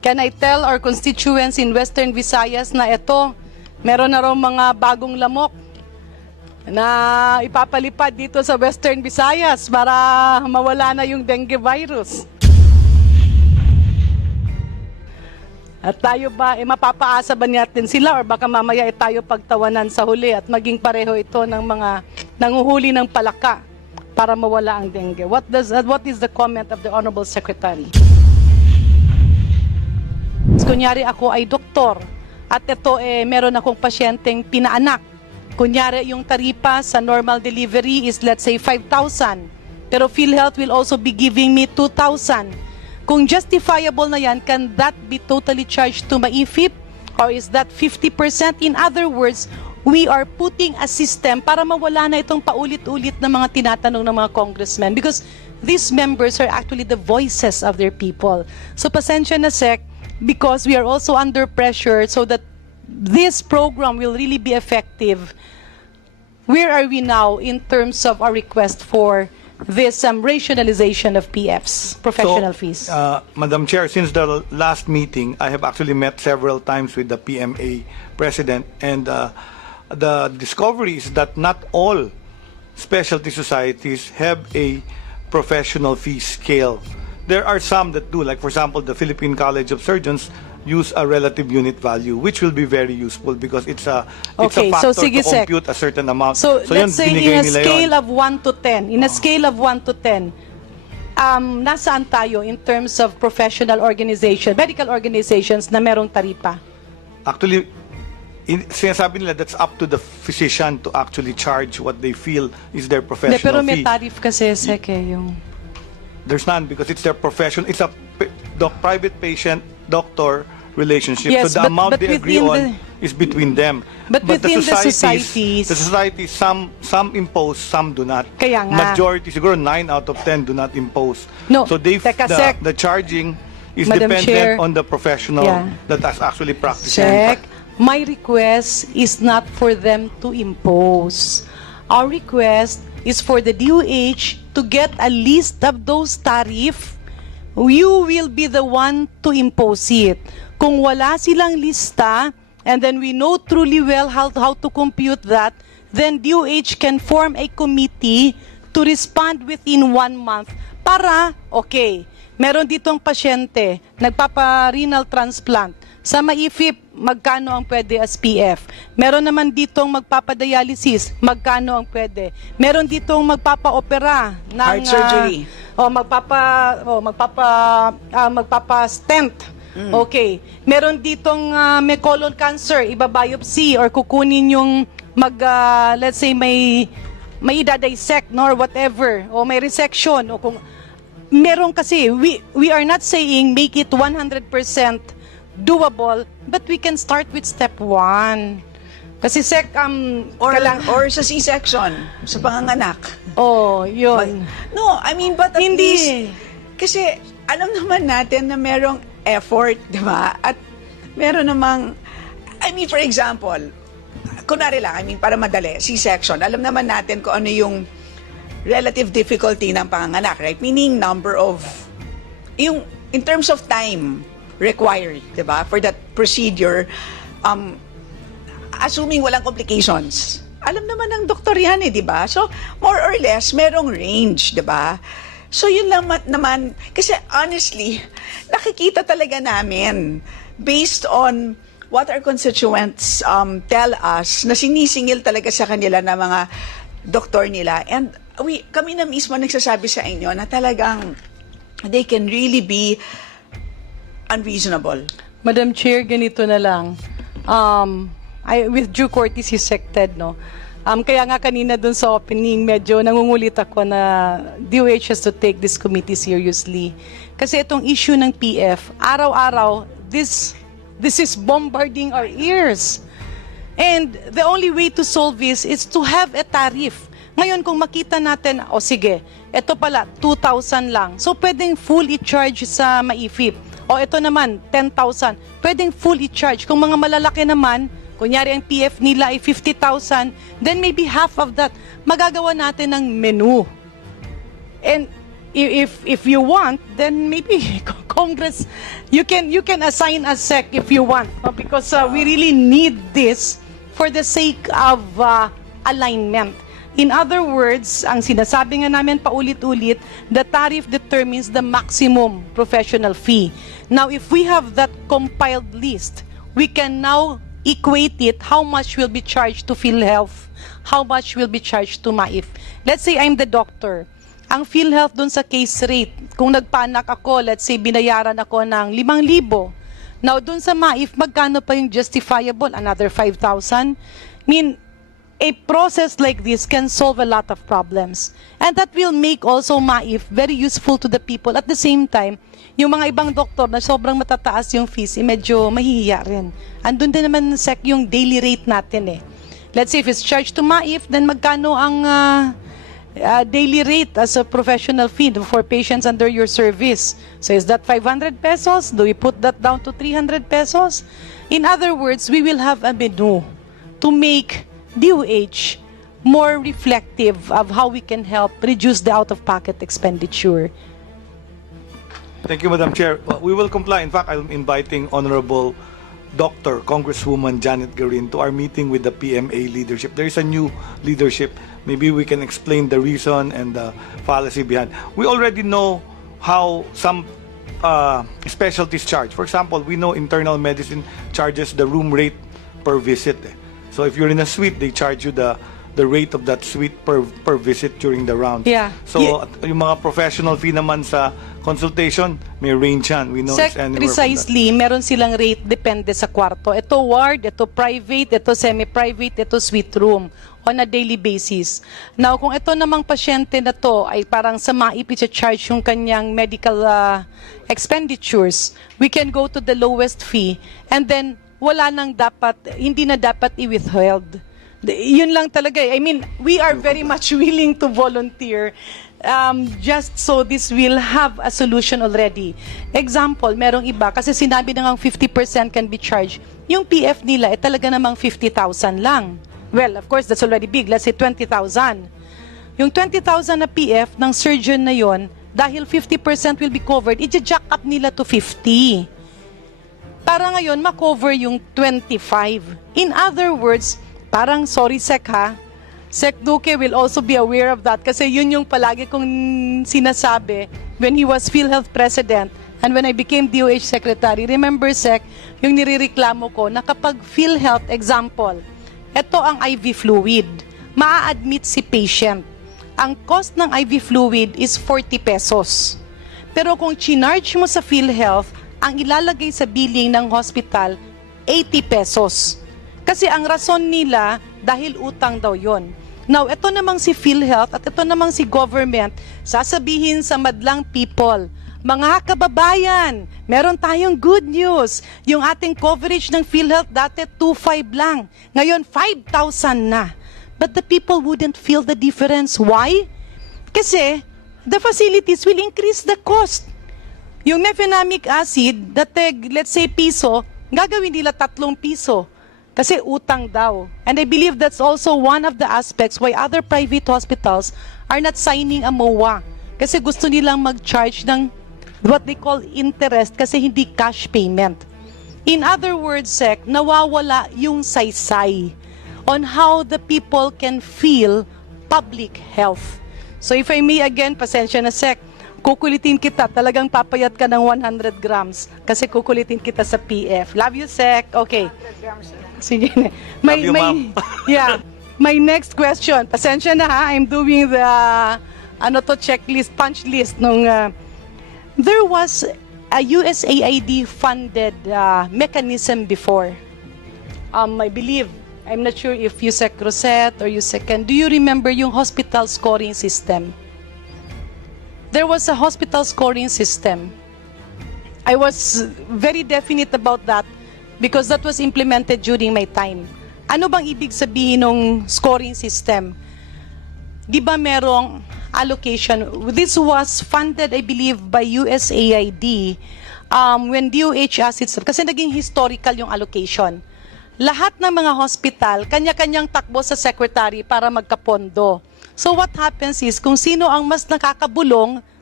Can I tell our constituents in Western Visayas na ito, meron na raw mga bagong lamok na ipapalipad dito sa Western Visayas para mawala na yung dengue virus. At tayo ba, mapapaasa ba natin sila or baka mamaya tayo pagtawanan sa huli at maging pareho ito ng mga nanguhuli ng palaka para mawala ang dengue? What is the comment of the Honorable Secretary? Kunyari ako ay doktor at ito meron akong pasyenteng pinaanak. Kunyari yung taripa sa normal delivery is let's say 5,000. Pero PhilHealth will also be giving me 2,000. Kung justifiable na yan, can that be totally charged to MAIFIP? Or is that 50%? In other words, we are putting a system para mawala na itong paulit-ulit na mga tinatanong ng mga congressmen. Because these members are actually the voices of their people. So pasensya na Sec, because we are also under pressure so that this program will really be effective. Where are we now in terms of our request for this rationalization of PFs, professional fees? Madam Chair, since the last meeting, I have actually met several times with the PMA president, and the discovery is that not all specialty societies have a professional fee scale. There are some that do, like for example, the Philippine College of Surgeons use a relative unit value, which will be very useful because it's a factor to compute a certain amount. So let's say in a scale of 1 to 10, nasaan tayo in terms of professional organization, medical organizations na merong taripa? Actually, sinasabi nila that's up to the physician to actually charge what they feel is their professional Pero may fee. tarif kasi, Sek, yung... There's none because it's their profession. It's a private patient-doctor relationship. Yes, so the amount they agree on is between them. But within the societies, some impose, some do not. Kaya nga. Majority, siguro 9 out of 10 do not impose. No, so the charging is Madam dependent Chair, on the professional that has actually practiced. Check. My request is not for them to impose. Our request is for the DOH to get a list of those tariff. You will be the one to impose it. Kung wala silang lista, and then we know truly well how to compute that, then DOH can form a committee to respond within 1 month. Para, okay, meron ditong pasyente, nagpapa-renal transplant. Sa MAIFIP, magkano ang pwede as PF? Meron naman ditong magpapadialysis, magkano ang pwede? Meron ditong magpapa-opera ng heart surgery. magpapa-stent. Okay. Meron ditong may colon cancer, iba-biopsy or kukunin yung let's say may idadissect or whatever, o may resection, o kung meron kasi, we are not saying make it 100% doable, but we can start with step 1. Kasi Sec, or sa C-section, sa panganganak. Oh, yun. No, I mean, but at Hindi. least, kasi alam naman natin na merong effort, di ba? At meron namang, I mean, for example, kunwari lang, I mean, para madali, C-section, alam naman natin kung ano yung relative difficulty ng panganganak, right? Meaning number of, yung, in terms of time required, di ba? For that procedure, assuming walang complications. Alam naman ng doktor yan di ba? So, more or less, merong range, di ba? So, yun lang naman, kasi honestly, nakikita talaga namin, based on what our constituents tell us, na sinisingil talaga sa kanila na mga doktor nila. And kami na mismo nagsasabi sa inyo na talagang they can really be unreasonable. Madam Chair, ganito na lang. With due courtesy sected, no? Kaya nga kanina dun sa opening, medyo nangungulit ako na DOH has to take this committee seriously. Kasi itong issue ng PF, araw-araw, this is bombarding our ears. And the only way to solve this is to have a tariff. Ngayon, kung makita natin, sige, ito pala, 2,000 lang. So, pwedeng full i-charge sa MAIFIP. O ito naman, 10,000. Pwedeng full i-charge. Kung mga malalaki naman, kunyari ang PF nila ay 50,000, then maybe half of that, magagawa natin ng menu. And if you want, then maybe Congress, you can assign a SEC if you want, because we really need this for the sake of alignment. In other words, ang sinasabi nga namin paulit-ulit, the tariff determines the maximum professional fee. Now, if we have that compiled list, we can now equate it, how much will be charged to PhilHealth, how much will be charged to MAIF. Let's say I'm the doctor. Ang PhilHealth dun sa case rate, kung nagpanak ako, let's say binayaran ako ng 5,000. Now, dun sa MAIF, magkano pa yung justifiable? Another 5,000? I mean, a process like this can solve a lot of problems. And that will make also MAIF very useful to the people. At the same time, yung mga ibang doktor na sobrang matataas yung fees, medyo mahihiya rin. Andun din naman SEC yung daily rate natin eh. Let's say if it's charged to MAIF, then magkano ang daily rate as a professional fee for patients under your service? So is that 500 pesos? Do we put that down to 300 pesos? In other words, we will have a menu to make DOH more reflective of how we can help reduce the out-of-pocket expenditure. Thank you, Madam Chair. We will comply. In fact, I'm inviting Honorable Dr. Congresswoman Janet Garin to our meeting with the PMA leadership. There is a new leadership. Maybe we can explain the reason and the policy behind. We already know how some specialties charge. For example, we know internal medicine charges the room rate per visit. So if you're in a suite, they charge you the rate of that suite per visit during the round. Yeah. So yung mga professional fee naman sa consultation, may range yan. We know it's anywhere precisely, meron silang rate depende sa kwarto. Ito ward, ito private, ito semi-private, ito suite room on a daily basis. Now, kung ito namang pasyente na to ay parang sa MAIF i-charge yung kanyang medical expenditures, we can go to the lowest fee and then wala nang dapat, hindi na dapat i-withheld. Yun lang talaga. I mean, we are very much willing to volunteer just so this will have a solution already. Example, merong iba, kasi sinabi na nga 50% can be charged. Yung PF nila, talaga namang 50,000 lang. Well, of course, that's already big. Let's say 20,000. Yung 20,000 na PF ng surgeon na yon, dahil 50% will be covered, i-jack up nila to 50. Para ngayon, makover yung 25. In other words, parang, sorry Sec ha, Sec Duque will also be aware of that kasi yun yung palagi kong sinasabi when he was PhilHealth President and when I became DOH Secretary. Remember Sec, yung nirereklamo ko na kapag PhilHealth, example, ito ang IV fluid, maa-admit si patient. Ang cost ng IV fluid is 40 pesos. Pero kung chinarge mo sa PhilHealth, ang ilalagay sa billing ng hospital, 80 pesos. Kasi ang rason nila, dahil utang daw yon. Now, ito namang si PhilHealth at ito namang si government, sasabihin sa madlang people, mga kababayan, meron tayong good news. Yung ating coverage ng PhilHealth dati 2,500 lang. Ngayon, 5,000 na. But the people wouldn't feel the difference. Why? Kasi the facilities will increase the cost. Yung mefenamic acid, dati, let's say piso, gagawin nila 3 piso. Kasi utang daw. And I believe that's also one of the aspects why other private hospitals are not signing a MOA. Kasi gusto nilang mag-charge ng what they call interest kasi hindi cash payment. In other words, Sec, nawawala yung saysay on how the people can feel public health. So if I may again, pasensya na Sec, kukulitin kita, talagang papayat ka ng 100 grams kasi kukulitin kita sa PF. Love you, Sec. Okay. Sige na. Love you, ma'am. Yeah. My next question. Pasensya na ha. I'm doing the checklist, punch list nung there was a USAID funded mechanism before. I believe, I'm not sure if Yusek Rosette or Yusek Ken, do you remember yung hospital scoring system? There was a hospital scoring system. I was very definite about that because that was implemented during my time. Ano bang ibig sabihin ng scoring system? Di ba merong allocation? This was funded, I believe, by USAID when DOH asked itself, kasi naging historical yung allocation. Lahat ng mga hospital, kanya-kanyang takbo sa secretary para magkapondo. So what happens is, kung sino ang mas nakakabulong,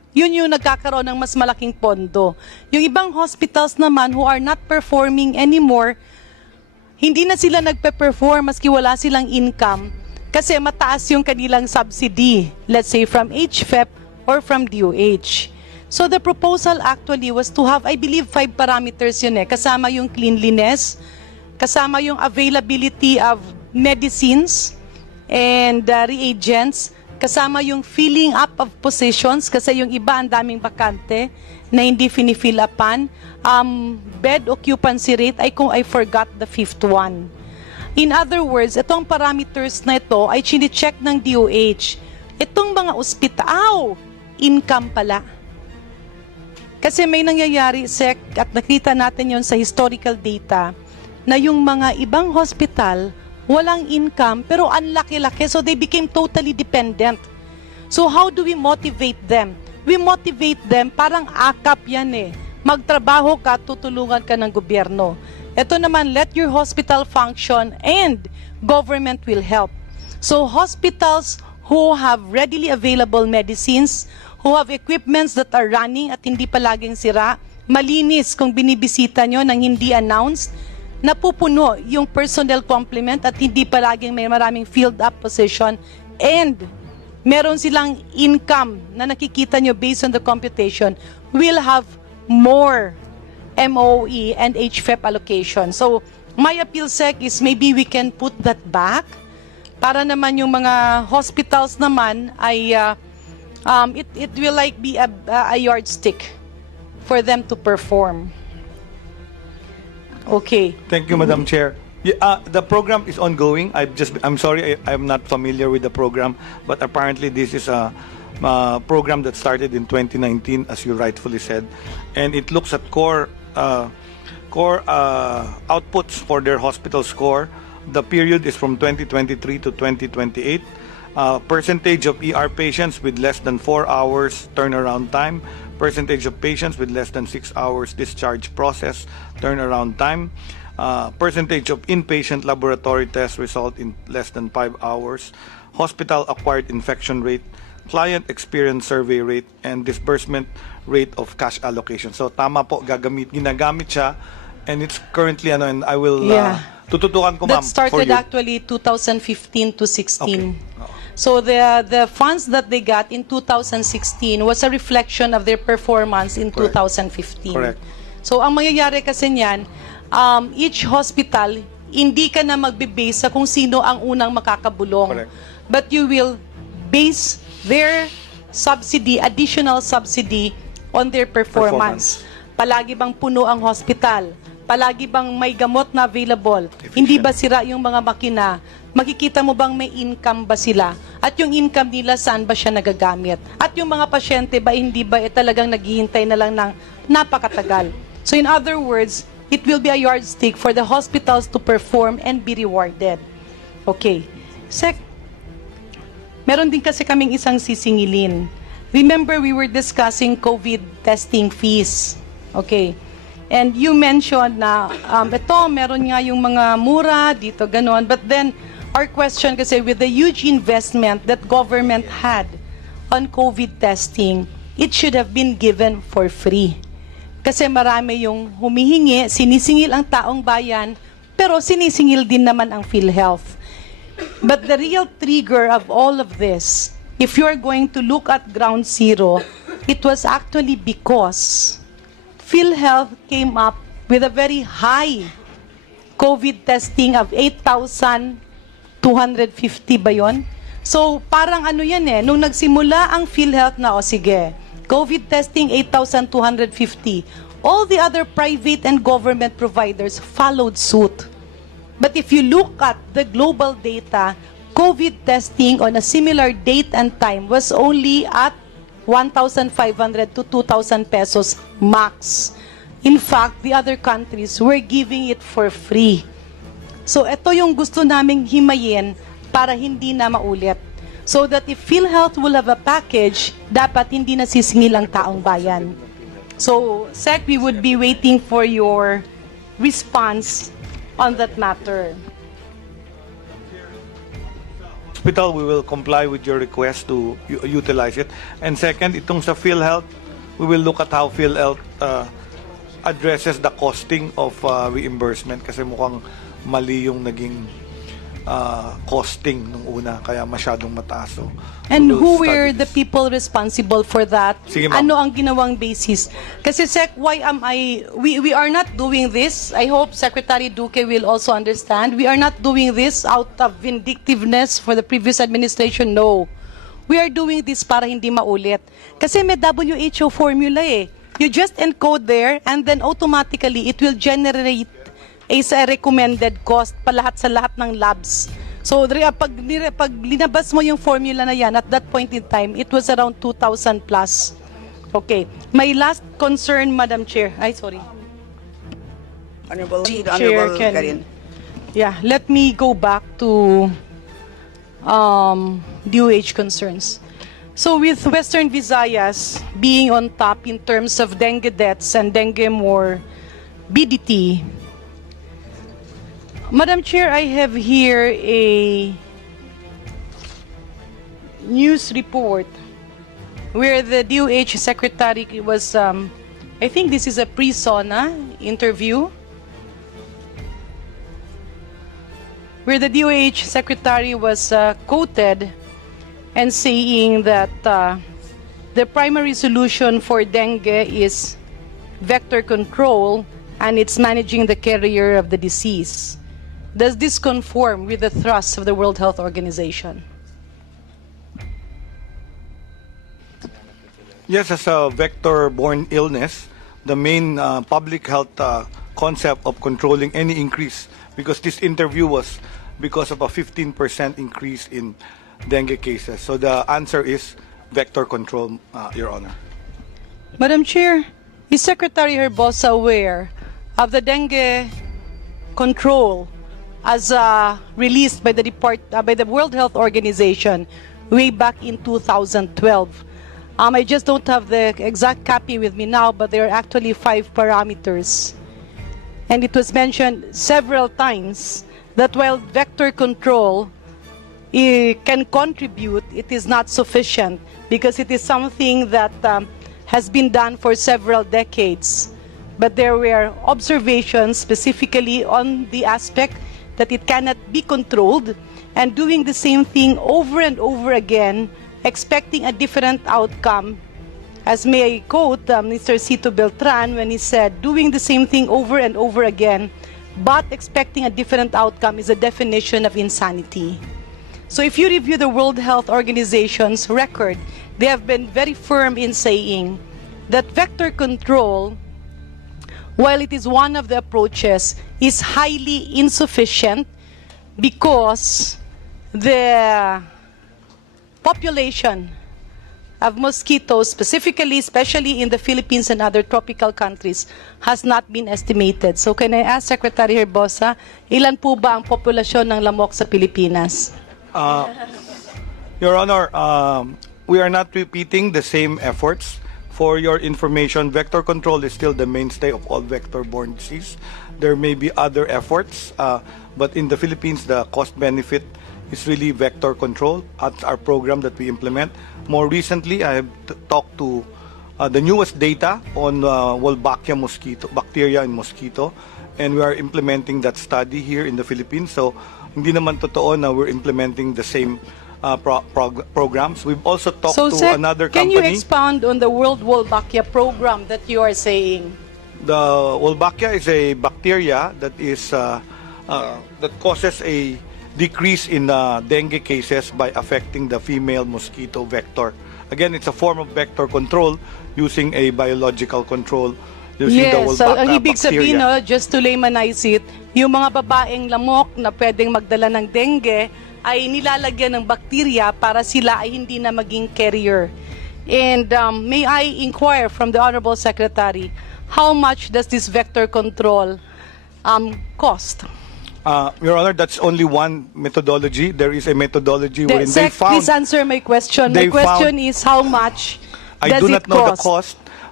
Yun yung nagkakaroon ng mas malaking pondo. Yung ibang hospitals naman who are not performing anymore, hindi na sila nagpe-perform maski wala silang income kasi mataas yung kanilang subsidy, let's say from HFEP or from DOH. So the proposal actually was to have, I believe, 5 parameters yun kasama yung cleanliness, kasama yung availability of medicines and reagents, kasama yung filling up of positions kasi yung iba ang daming bakante na hindi fini-fill upan. Bed occupancy rate, I forgot the 5th one. In other words, itong parameters na ito ay chine-check ng DOH. Itong mga ospital, income pala. Kasi may nangyayari, Sec, at nakita natin yon sa historical data, na yung mga ibang hospital, walang income, pero ang laki-laki, so they became totally dependent. So how do we motivate them? We motivate them, parang akap yan Magtrabaho ka, tutulungan ka ng gobyerno. Ito naman, let your hospital function and government will help. So hospitals who have readily available medicines, who have equipments that are running at hindi palaging sira, malinis kung binibisita nyo nang hindi announced, napupuno yung personnel complement at hindi palaging may maraming filled up position, and meron silang income na nakikita nyo based on the computation, will have more MOE and HFEP allocation. So my appeal, Sec, is maybe we can put that back para naman yung mga hospitals naman ay it will like be a yardstick for them to perform. Okay. Thank you, Madam Chair. Yeah, the program is ongoing. I'm sorry, I'm not familiar with the program, but apparently this is a program that started in 2019, as you rightfully said, and it looks at core outputs for their hospital score. The period is from 2023 to 2028. Percentage of ER patients with less than 4 hours turnaround time, percentage of patients with less than 6 hours discharge process turnaround time, percentage of inpatient laboratory test result in less than 5 hours, hospital acquired infection rate, client experience survey rate, and disbursement rate of cash allocation. So tama po, ginagamit siya, and it's currently and I will tututukan ko, ma'am, that started for you. actually 2015 to 16. Okay. So the funds that they got in 2016 was a reflection of their performance in Correct. 2015. Correct. So ang mangyayari kasi niyan, each hospital, hindi ka na magbe-base sa kung sino ang unang makakabulong. Correct. But you will base their subsidy, additional subsidy, on their performance. Palagi bang puno ang hospital? Palagi bang may gamot na available? Hindi ba sira yung mga makina? Makikita mo bang may income ba sila? At yung income nila, saan ba siya nagagamit? At yung mga pasyente ba, hindi ba talagang naghihintay na lang ng napakatagal? So in other words, it will be a yardstick for the hospitals to perform and be rewarded. Okay. Sec, meron din kasi kaming isang sisingilin. Remember, we were discussing COVID testing fees. Okay. And you mentioned na ito, meron nga yung mga mura dito, ganon. But then, our question kasi, with the huge investment that government had on COVID testing, it should have been given for free. Kasi marami yung humihingi, sinisingil ang taong bayan, pero sinisingil din naman ang PhilHealth. But the real trigger of all of this, if you are going to look at ground zero, it was actually because PhilHealth came up with a very high COVID testing of 8,250 ba yun? So parang ano yan nung nagsimula ang PhilHealth na, sige, COVID testing 8,250. All the other private and government providers followed suit. But if you look at the global data, COVID testing on a similar date and time was only at 1,500 to 2,000 pesos max. In fact, the other countries were giving it for free. So ito yung gusto naming himayin para hindi na maulit. So that if PhilHealth will have a package, dapat hindi nasisingil ang taong bayan. So, Sec, we would be waiting for your response on that matter. hospital, we will comply with your request to utilize it. And second, itong sa PhilHealth, we will look at how PhilHealth addresses the costing of reimbursement kasi mukhang mali yung naging costing nung una, kaya masyadong mataas. So, And we will who study were the this. people responsible for that? Sige, ma'am. Ano ang ginawang basis? Kasi Sec, why am we are not doing this. I hope Secretary Duque will also understand. We are not doing this out of vindictiveness for the previous administration. No. We are doing this para hindi maulit. Kasi may WHO formula eh. You just encode there and then automatically it will generate is a recommended cost pa lahat sa lahat ng labs. So, pag linabas mo yung formula na yan, at that point in time, it was around 2,000 plus. Okay. My last concern, Madam Chair. Ay, sorry. Honorable Chair, can- Garin. Yeah, let me go back to DOH concerns. So with Western Visayas being on top in terms of dengue deaths and dengue morbidity, Madam Chair, I have here a news report where the DOH Secretary was, I think this is a pre-SONA interview, where the DOH Secretary was quoted and saying that the primary solution for dengue is vector control and it's managing the carrier of the disease. Does this conform with the thrust of the World Health Organization? Yes, as a vector-borne illness, the main public health concept of controlling any increase, because this interview was because of a 15% increase in dengue cases. So the answer is vector control, Your Honor. Madam Chair, is Secretary Herbosa aware of the dengue control as released by the World Health Organization way back in 2012? I just don't have the exact copy with me now, but there are actually 5 parameters. And it was mentioned several times that while vector control can contribute, it is not sufficient because it is something that has been done for several decades. But there were observations specifically on the aspect that it cannot be controlled, and doing the same thing over and over again, expecting a different outcome. As may I quote Mr. Cito Beltran when he said, doing the same thing over and over again, but expecting a different outcome is a definition of insanity. So if you review the World Health Organization's record, they have been very firm in saying that vector control, while it is one of the approaches, is highly insufficient because the population of mosquitoes, specifically, especially in the Philippines and other tropical countries, has not been estimated. So can I ask Secretary Herbosa, ilan po ba ang populasyon ng lamok sa Pilipinas? Your Honor, we are not repeating the same efforts. For your information, vector control is still the mainstay of all vector-borne disease. There may be other efforts, but in the Philippines, the cost-benefit is really vector control at our program that we implement. More recently, I have talked to the newest data on Wolbachia mosquito, bacteria in mosquito, and we are implementing that study here in the Philippines. So, hindi naman totoo na we're implementing the same programs. We've also talked to Sec, another can company. you expound on the World Wolbachia program that you are saying? The Wolbachia is a bacteria that is that causes a decrease in dengue cases by affecting the female mosquito vector. Again, it's a form of vector control using a biological control using the Yes, so Wolbachia ang ibig bacteria. sabihin, no, just to laymanize it, yung mga babaeng lamok na pwedeng magdala ng dengue ay nilalagyan ng bakterya para sila ay hindi na maging carrier. And may I inquire from the Honorable Secretary, how much does this vector control cost? Your Honor, that's only one methodology. There is a methodology wherein they Sec, found... please answer my question. My they question found- is how much I does do not it know the cost? cost,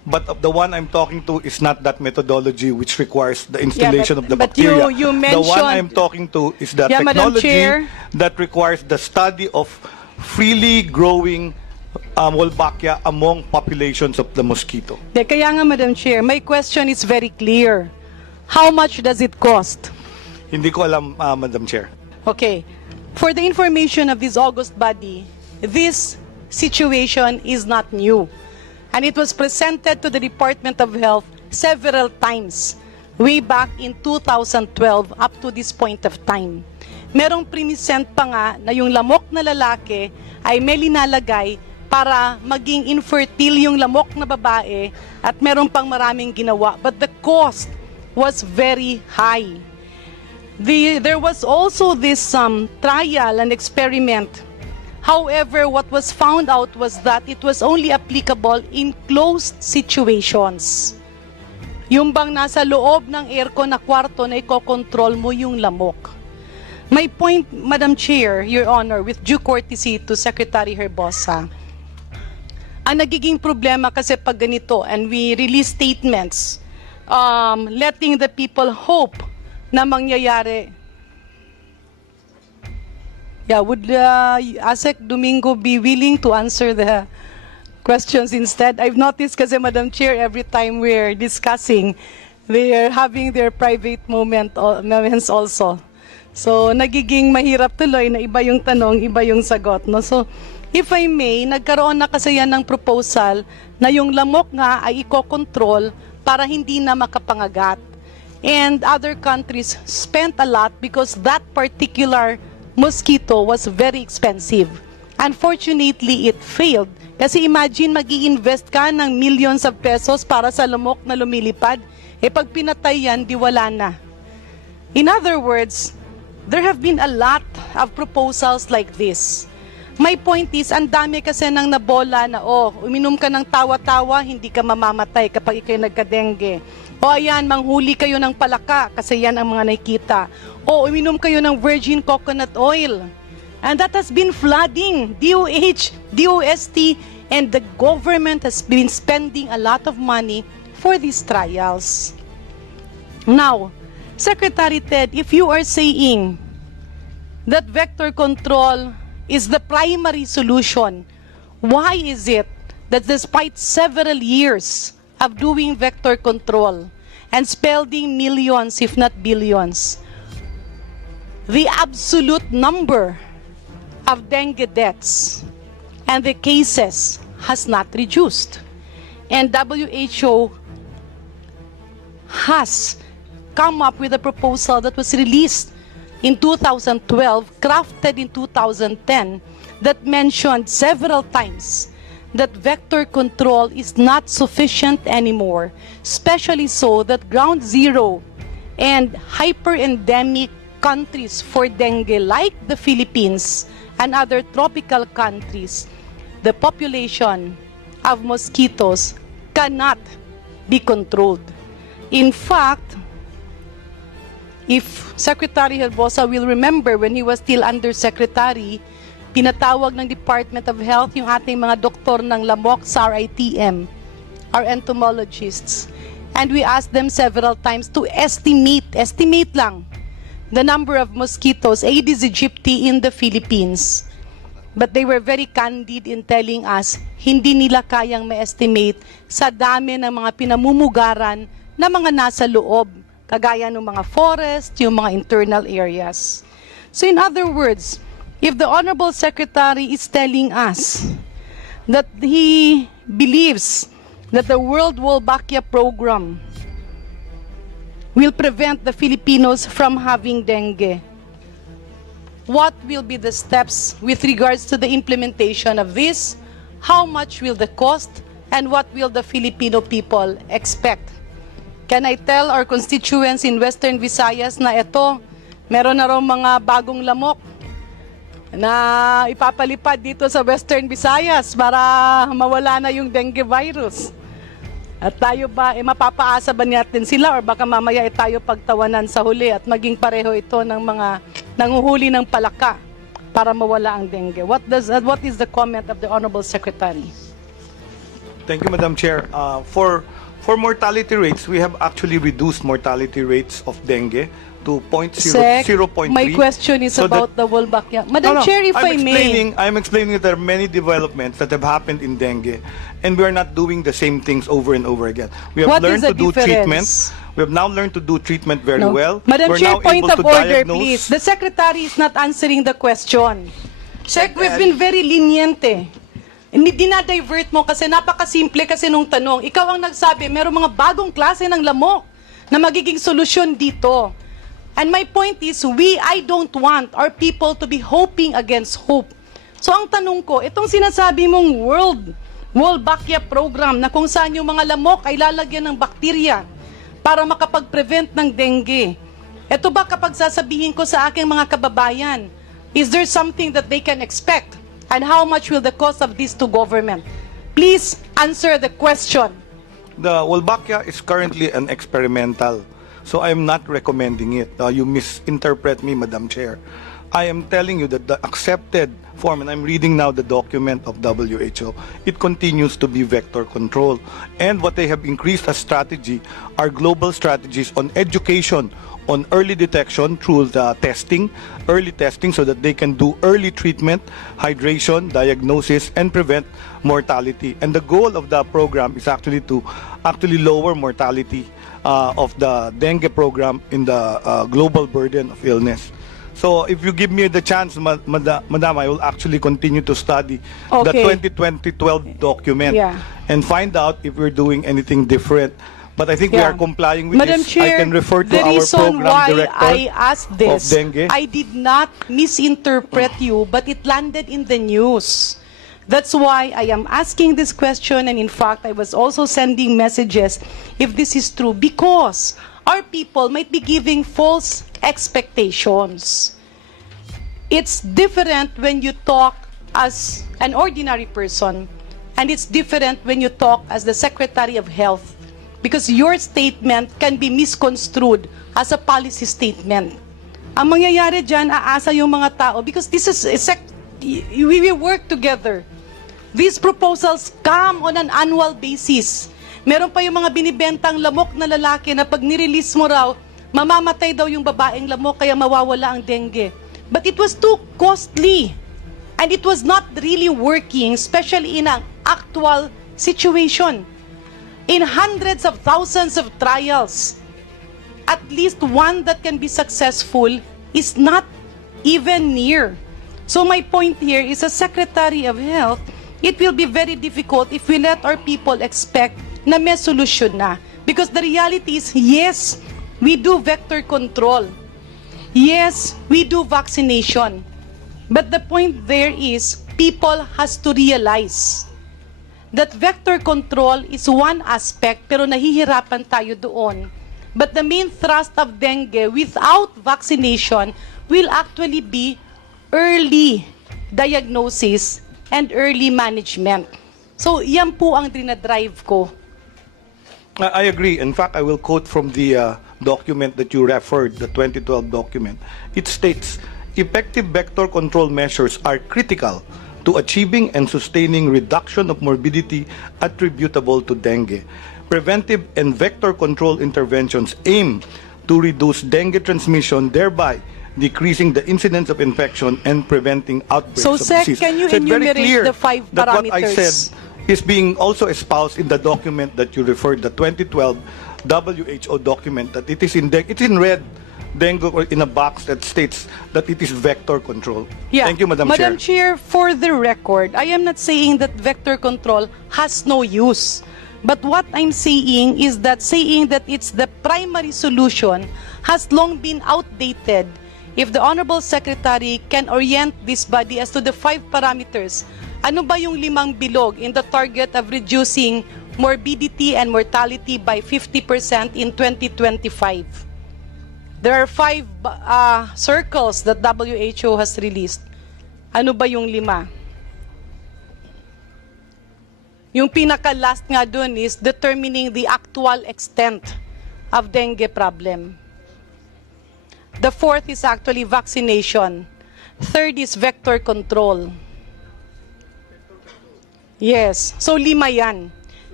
but the one I'm talking to is not that methodology which requires the installation of the but bacteria. you The one mentioned- I'm talking to is the Yeah, Madam technology Chair. that requires the study of freely growing Wolbachia among populations of the mosquito. Kaya nga, Madam Chair, my question is very clear. How much does it cost? Hindi ko alam, Madam Chair. Okay. For the information of this august body, this situation is not new. And it was presented to the Department of Health several times, way back in 2012 up to this point of time. Merong prinisent pa nga na yung lamok na lalaki ay may linalagay para maging infertile yung lamok na babae at meron pang maraming ginawa. But the cost was very high. There was also this trial and experiment. However, what was found out was that it was only applicable in closed situations. Yung bang nasa loob ng aircon na kwarto na ikokontrol mo yung lamok. My point, Madam Chair, Your Honor, with due courtesy to Secretary Herbosa, ang nagiging problema kasi pag ganito and we release statements letting the people hope na mangyayari. Yeah, would ASEC Domingo be willing to answer the questions instead? I've noticed kasi, Madam Chair, every time we're discussing, they're having their private moments also. So, nagiging mahirap tuloy na iba yung tanong, iba yung sagot. No? So, if I may, nagkaroon na kasi yan ng proposal na yung lamok nga ay iko-control para hindi na makapangagat. And other countries spent a lot because that particular mosquito was very expensive. Unfortunately, it failed. Kasi imagine, mag-i-invest ka ng millions of pesos para sa lamok na lumilipad. Eh pag pinatay yan, di wala na. In other words, there have been a lot of proposals like this. My point is, ang dami kasi nang nabola na, uminom ka ng tawa-tawa, hindi ka mamamatay kapag ikay nagka-dengue. O ayan, manghuli kayo ng palaka kasi yan ang mga nakikita. O uminom kayo ng virgin coconut oil. And that has been flooding DOH, DOST, and the government has been spending a lot of money for these trials. Now, Secretary Ted, if you are saying that vector control is the primary solution, why is it that despite several years of doing vector control and spending millions, if not billions, the absolute number of dengue deaths and the cases has not reduced? And WHO has come up with a proposal that was released in 2012, crafted in 2010, that mentioned several times that vector control is not sufficient anymore, especially so that ground zero and hyper-endemic countries for dengue like the Philippines and other tropical countries, the population of mosquitoes cannot be controlled. In fact, if Secretary Herbosa will remember, when he was still Undersecretary, pinatawag ng Department of Health yung ating mga doktor ng lamok sa RITM, our entomologists, and we asked them several times to estimate lang, the number of mosquitoes, Aedes aegypti, in the Philippines. But they were very candid in telling us, hindi nila kayang ma-estimate sa dami ng mga pinamumugaran na mga nasa loob, kagaya ng mga forest, yung mga internal areas. So in other words, if the Honorable Secretary is telling us that he believes that the World Wolbachia Program will prevent the Filipinos from having dengue, what will be the steps with regards to the implementation of this? How much will the cost? And what will the Filipino people expect? Can I tell our constituents in Western Visayas na ito, meron na raw mga bagong lamok na ipapalipad dito sa Western Visayas para mawala na yung dengue virus? At tayo ba, mapapaasa ba natin sila or baka mamaya tayo pagtawanan sa huli at maging pareho ito ng mga nanguhuli ng palaka para mawala ang dengue? What is the comment of the Honorable Secretary? Thank you, Madam Chair. For mortality rates, we have actually reduced mortality rates of dengue to Sec, 0.3. my question is So about the Wolbachia. Madam No, no, Chair, if I may. I'm explaining that there are many developments that have happened in dengue, and we are not doing the same things over and over again. We have What is learned the to do treatment. difference? We have now learned to do treatment very No. well. Madam We're Chair, now point able of to order, diagnose. please. The Secretary is not answering the question. Sec, we've been very lenient eh. Hindi dinadivert mo kasi napakasimple kasi nung tanong. Ikaw ang nagsabi, merong mga bagong klase ng lamok na magiging solusyon dito. And my point is, I don't want our people to be hoping against hope. So ang tanong ko, itong sinasabi mong Wolbachia program na kung saan yung mga lamok ay lalagyan ng bakterya para makapag-prevent ng dengue. Ito ba kapag sasabihin ko sa aking mga kababayan, is there something that they can expect? And how much will the cost of this to government? Please answer the question. The Wolbachia is currently an experimental, so I am not recommending it. You misinterpret me, Madam Chair. I am telling you that the accepted form, and I'm reading now the document of WHO, it continues to be vector control. And what they have increased as strategy are global strategies on education, on early detection through the early testing so that they can do early treatment, hydration, diagnosis, and prevent mortality. And the goal of the program is actually to lower mortality of the dengue program in the global burden of illness. So if you give me the chance, Madam, I will actually continue to study the Okay. 2020-12 document Yeah. and find out if we're doing anything different. But I think we Yeah. are complying with Madam this. Chair, I can refer to the our reason program why director I asked this, of dengue. I did not misinterpret you, but it landed in the news. That's why I am asking this question, and in fact, I was also sending messages if this is true, because our people might be giving false expectations. It's different when you talk as an ordinary person, and it's different when you talk as the Secretary of Health, because your statement can be misconstrued as a policy statement. Ang mangyayari dyan, aasa yung mga tao, because this is we will work together. These proposals come on an annual basis. Meron pa yung mga binibentang lamok na lalaki na pag nirelease mo raw, mamamatay daw yung babaeng lamok kaya mawawala ang dengue. But it was too costly. And it was not really working, especially in an actual situation. In hundreds of thousands of trials, at least one that can be successful is not even near. So my point here is, as Secretary of Health, it will be very difficult if we let our people expect na may solusyon na. Because the reality is, yes, we do vector control. Yes, we do vaccination. But the point there is, people has to realize that vector control is one aspect, pero nahihirapan tayo doon. But the main thrust of dengue without vaccination will actually be early diagnosis and early management. So, yan po ang dinadrive ko. I agree. In fact, I will quote from the document that you referred, the 2012 document. It states, effective vector control measures are critical to achieving and sustaining reduction of morbidity attributable to dengue. Preventive and vector control interventions aim to reduce dengue transmission, thereby decreasing the incidence of infection and preventing outbreaks So, of Sec, disease. can you So it's very enumerate clear the 5 that what I parameters? said is being also espoused in the document that you referred, the 2012 WHO document, that it is in it's in red, dengue, or in a box that states that it is vector control. Yeah. Thank you, Madam Madam Chair. Chair, for the record, I am not saying that vector control has no use. But what I'm saying is that saying that it's the primary solution has long been outdated. If the Honorable Secretary can orient this body as to the 5 parameters, ano ba yung 5 bilog in the target of reducing morbidity and mortality by 50% in 2025? There are 5 circles that WHO has released. Ano ba yung 5? Yung pinaka-last nga dun is determining the actual extent of dengue problem. The 4th is actually vaccination. 3rd is vector control. Yes. So 5 yan.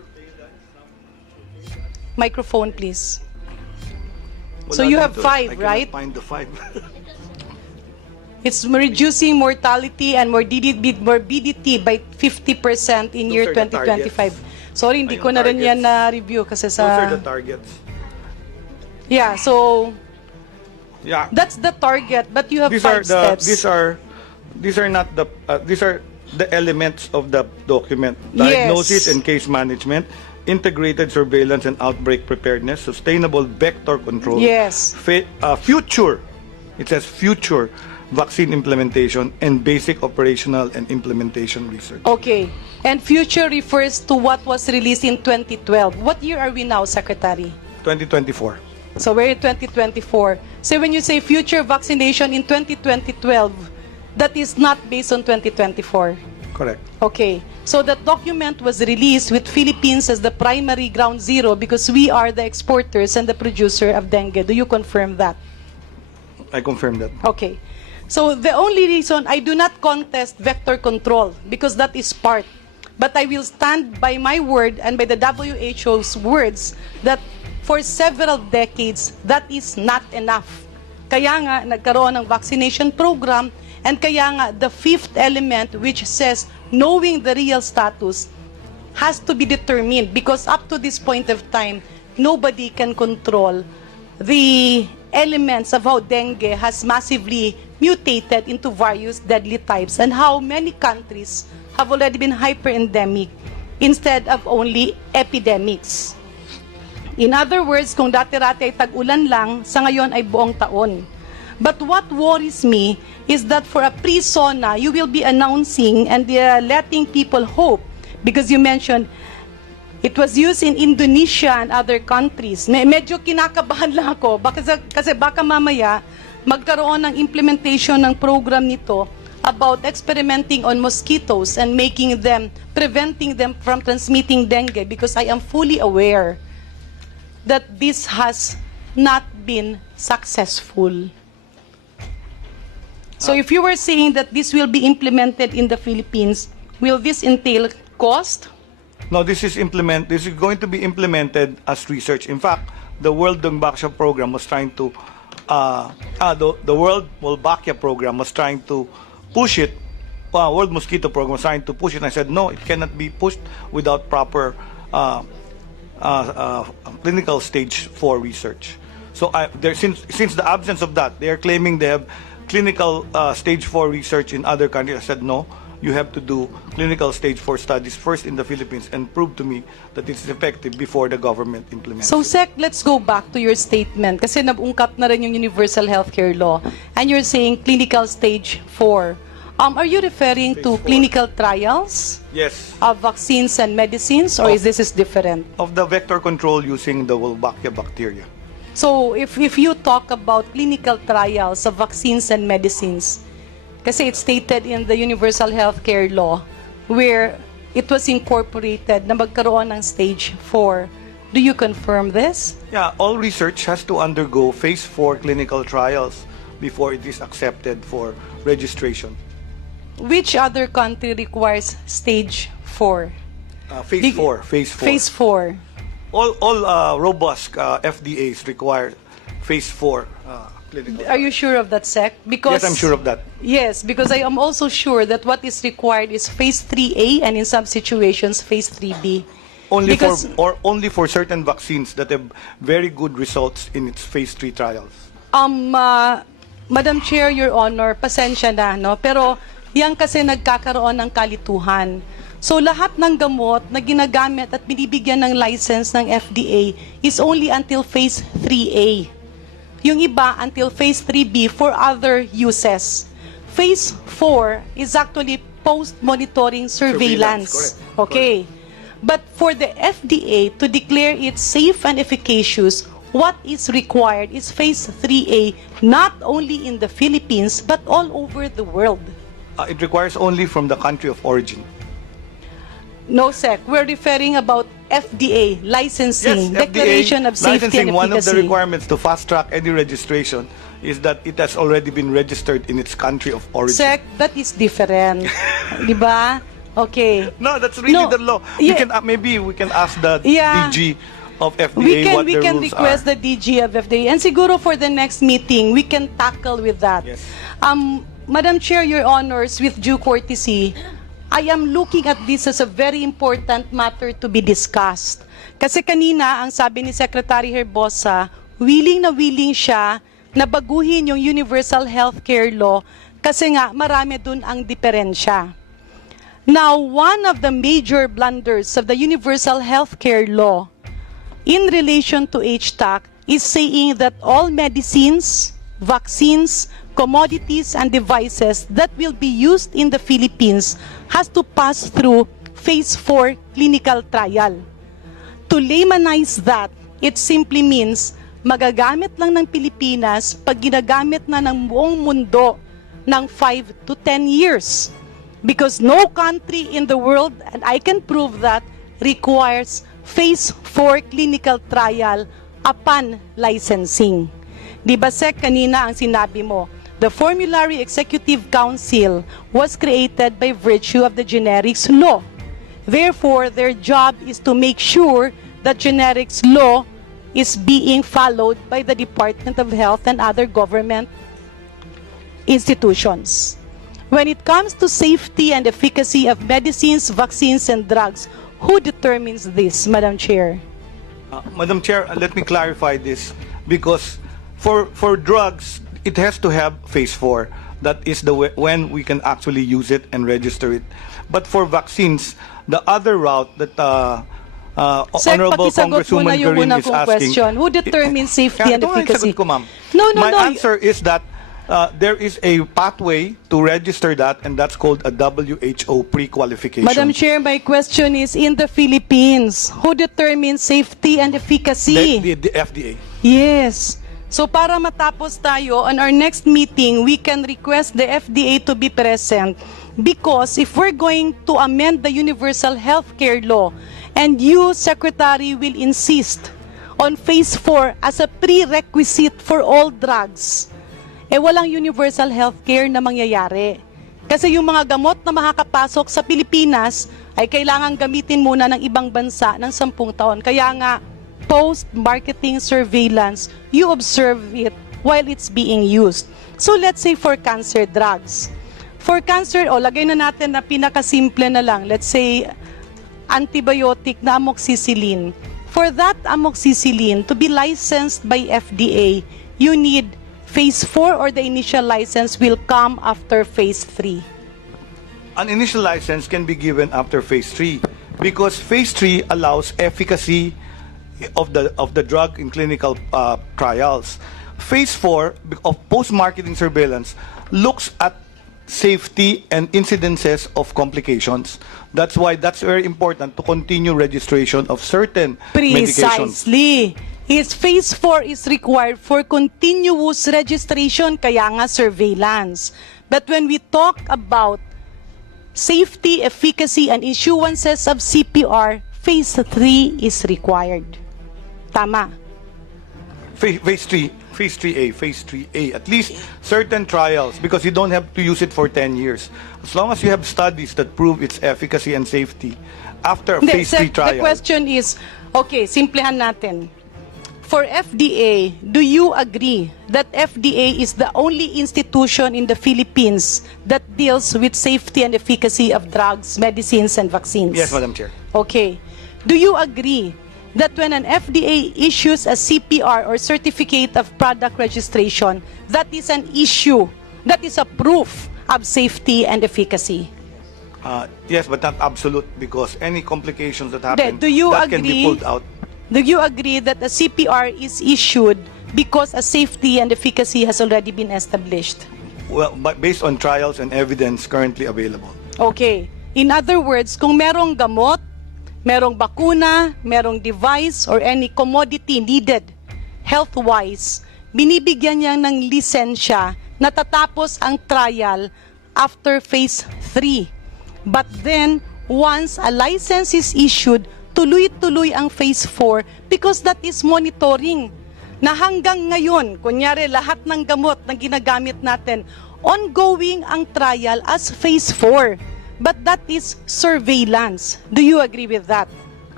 Microphone, please. Wala So you have dito. 5, I cannot right? find the 5. It's reducing mortality and morbidity by 50% in year Those are the 2025. Sorry, hindi Ayun, ko na rin yan targets. na-review kasi Those are sa... the targets. Yeah, so Yeah. that's the target, but you have These 5 steps. These are not the these are the elements of the document: Yes. diagnosis and case management, integrated surveillance and outbreak preparedness, sustainable vector control. Yes. Future. It says future vaccine implementation and basic operational and implementation research. Okay. And future refers to what was released in 2012. What year are we now, Secretary? 2024. So we're in 2024. So when you say future vaccination in 2012, that is not based on 2024. Correct. Okay. So that document was released with Philippines as the primary ground zero because we are the exporters and the producer of dengue. Do you confirm that? I confirm that. Okay. So the only reason I do not contest vector control because that is part. But I will stand by my word and by the WHO's words that for several decades, that is not enough. Kaya nga, nagkaroon ng vaccination program and kaya nga, the fifth element which says knowing the real status has to be determined because up to this point of time, nobody can control the elements of how dengue has massively mutated into various deadly types and how many countries have already been hyper-endemic instead of only epidemics. In other words, kung dati-rati ay tag-ulan lang, sa ngayon ay buong taon. But what worries me is that for a pre-SONA, you will be announcing and letting people hope because you mentioned it was used in Indonesia and other countries. Medyo kinakabahan lang ako kasi baka mamaya magkaroon ng implementation ng program nito about experimenting on mosquitoes and preventing them from transmitting dengue because I am fully aware that this has not been successful. So if you were saying that this will be implemented in the Philippines, will this entail cost? No, this is going to be implemented as research. In fact, the World Dengue program was trying to the World Wolbachia program was trying to push it. World Mosquito program was trying to push it. And I said no, it cannot be pushed without proper clinical stage 4 research. So since the absence of that, they are claiming they have clinical stage 4 research in other countries. I said no, you have to do clinical stage 4 studies first in the Philippines and prove to me that it's effective before the government implements So it. Sec, let's go back to your statement kasi nabungkap na rin yung universal healthcare law and you're saying clinical stage 4. Are you referring to Phase 4. clinical trials Yes, of vaccines and medicines or is this different? of the vector control using the Wolbachia bacteria. So if you talk about clinical trials of vaccines and medicines, kasi it's stated in the universal healthcare law where it was incorporated na magkaroon ng stage 4. Do you confirm this? Yeah, all research has to undergo phase 4 clinical trials before it is accepted for registration. Which other country requires stage 4? Phase 4. Phase 4. All robust FDAs require phase 4 clinical. Are you sure of that, Sec? Because Yes, I'm sure of that. Yes, because I am also sure that what is required is phase 3A and in some situations phase 3B. Because- Only for certain vaccines that have very good results in its phase 3 trials. Madam Chair, Your Honor, pasensya na, no? Pero yan kasi nagkakaroon ng kalituhan. So lahat ng gamot na ginagamit at binibigyan ng license ng FDA is only until phase 3A. Yung iba until phase 3B for other uses. Phase 4 is actually post-monitoring surveillance. Correct. Okay. But for the FDA to declare it safe and efficacious, what is required is phase 3A, not only in the Philippines, but all over the world. It requires only from the country of origin. No, Sec. We're referring about FDA licensing, Yes, declaration FDA of safety licensing, and efficacy. one of the requirements to fast-track any registration is that it has already been registered in its country of origin. Sec, that is different. Di ba? Okay. No, that's really No, the law. yeah. Maybe we can ask the Yeah. DG of FDA what We their can rules request are. the DG of FDA. And siguro for the next meeting, we can tackle with that. Yes. Madam Chair, Your Honors, with due courtesy, I am looking at this as a very important matter to be discussed. Kasi kanina, ang sabi ni Secretary Herbosa, willing na willing siya na baguhin yung Universal Healthcare Law kasi nga marami dun ang diferensya. Now, one of the major blunders of the Universal Healthcare Law in relation to HTAC is saying that all medicines, vaccines, commodities, and devices that will be used in the Philippines has to pass through Phase 4 clinical trial. To laymanize that, it simply means magagamit lang ng Pilipinas pag ginagamit na ng buong mundo ng 5 to 10 years. Because no country in the world, and I can prove that, requires Phase 4 clinical trial upon licensing. Di ba, Sec, kanina ang sinabi mo, the Formulary Executive Council was created by virtue of the generics law. Therefore, their job is to make sure that generics law is being followed by the Department of Health and other government institutions. When it comes to safety and efficacy of medicines, vaccines, and drugs, who determines this, Madam Chair? Madam Chair, let me clarify this because for drugs, it has to have Phase 4. That is when we can actually use it and register it. But for vaccines, the other route that Sec, Honorable pakisagot mo na Congresswoman yung Garin unang is kong asking. question. Who determines safety and Ito nga yung efficacy? sagot ko, ma'am. No. My answer is that there is a pathway to register that, and that's called a WHO pre-qualification. Madam Chair, my question is, in the Philippines, who determines safety and efficacy? The FDA. Yes. So para matapos tayo, on our next meeting, we can request the FDA to be present because if we're going to amend the Universal Healthcare Law and you, Secretary, will insist on Phase 4 as a prerequisite for all drugs, walang universal healthcare na mangyayari. Kasi yung mga gamot na makakapasok sa Pilipinas ay kailangan gamitin muna ng ibang bansa ng 10 taon. Kaya nga, post-marketing surveillance, you observe it while it's being used. So let's say for cancer drugs. For cancer, lagay na natin na pinakasimple na lang. Let's say, antibiotic na amoxicillin. For that amoxicillin to be licensed by FDA, you need Phase 4 or the initial license will come after Phase 3? An initial license can be given after Phase 3 because Phase 3 allows efficacy of the drug in clinical trials. Phase 4 of post-marketing surveillance looks at safety and incidences of complications. That's why that's very important to continue registration of certain medications. Precisely. Phase 4 is required for continuous registration, kaya nga surveillance. But when we talk about safety, efficacy, and issuances of CPR, Phase 3 is required. Tama. Phase 3A, at least certain trials, because you don't have to use it for 10 years. As long as you have studies that prove its efficacy and safety after a Phase 3 trial. The question is, okay, simplihan natin. For FDA, do you agree that FDA is the only institution in the Philippines that deals with safety and efficacy of drugs, medicines, and vaccines? Yes, Madam Chair. Okay. Do you agree that when an FDA issues a CPR or certificate of product registration, that is an issue, that is a proof of safety and efficacy? Yes, but not absolute because any complications that happen Do you that can be agree? pulled out. Do you agree that a CPR is issued because a safety and efficacy has already been established? Well, but based on trials and evidence currently available. Okay. In other words, kung merong gamot, merong bakuna, merong device, or any commodity needed health-wise, binibigyan niya ng lisensya na tatapos ang trial after Phase 3. But then, once a license is issued, tuloy-tuloy ang Phase 4 because that is monitoring. Na hanggang ngayon, kunyari lahat ng gamot na ginagamit natin, ongoing ang trial as Phase 4. But that is surveillance. Do you agree with that?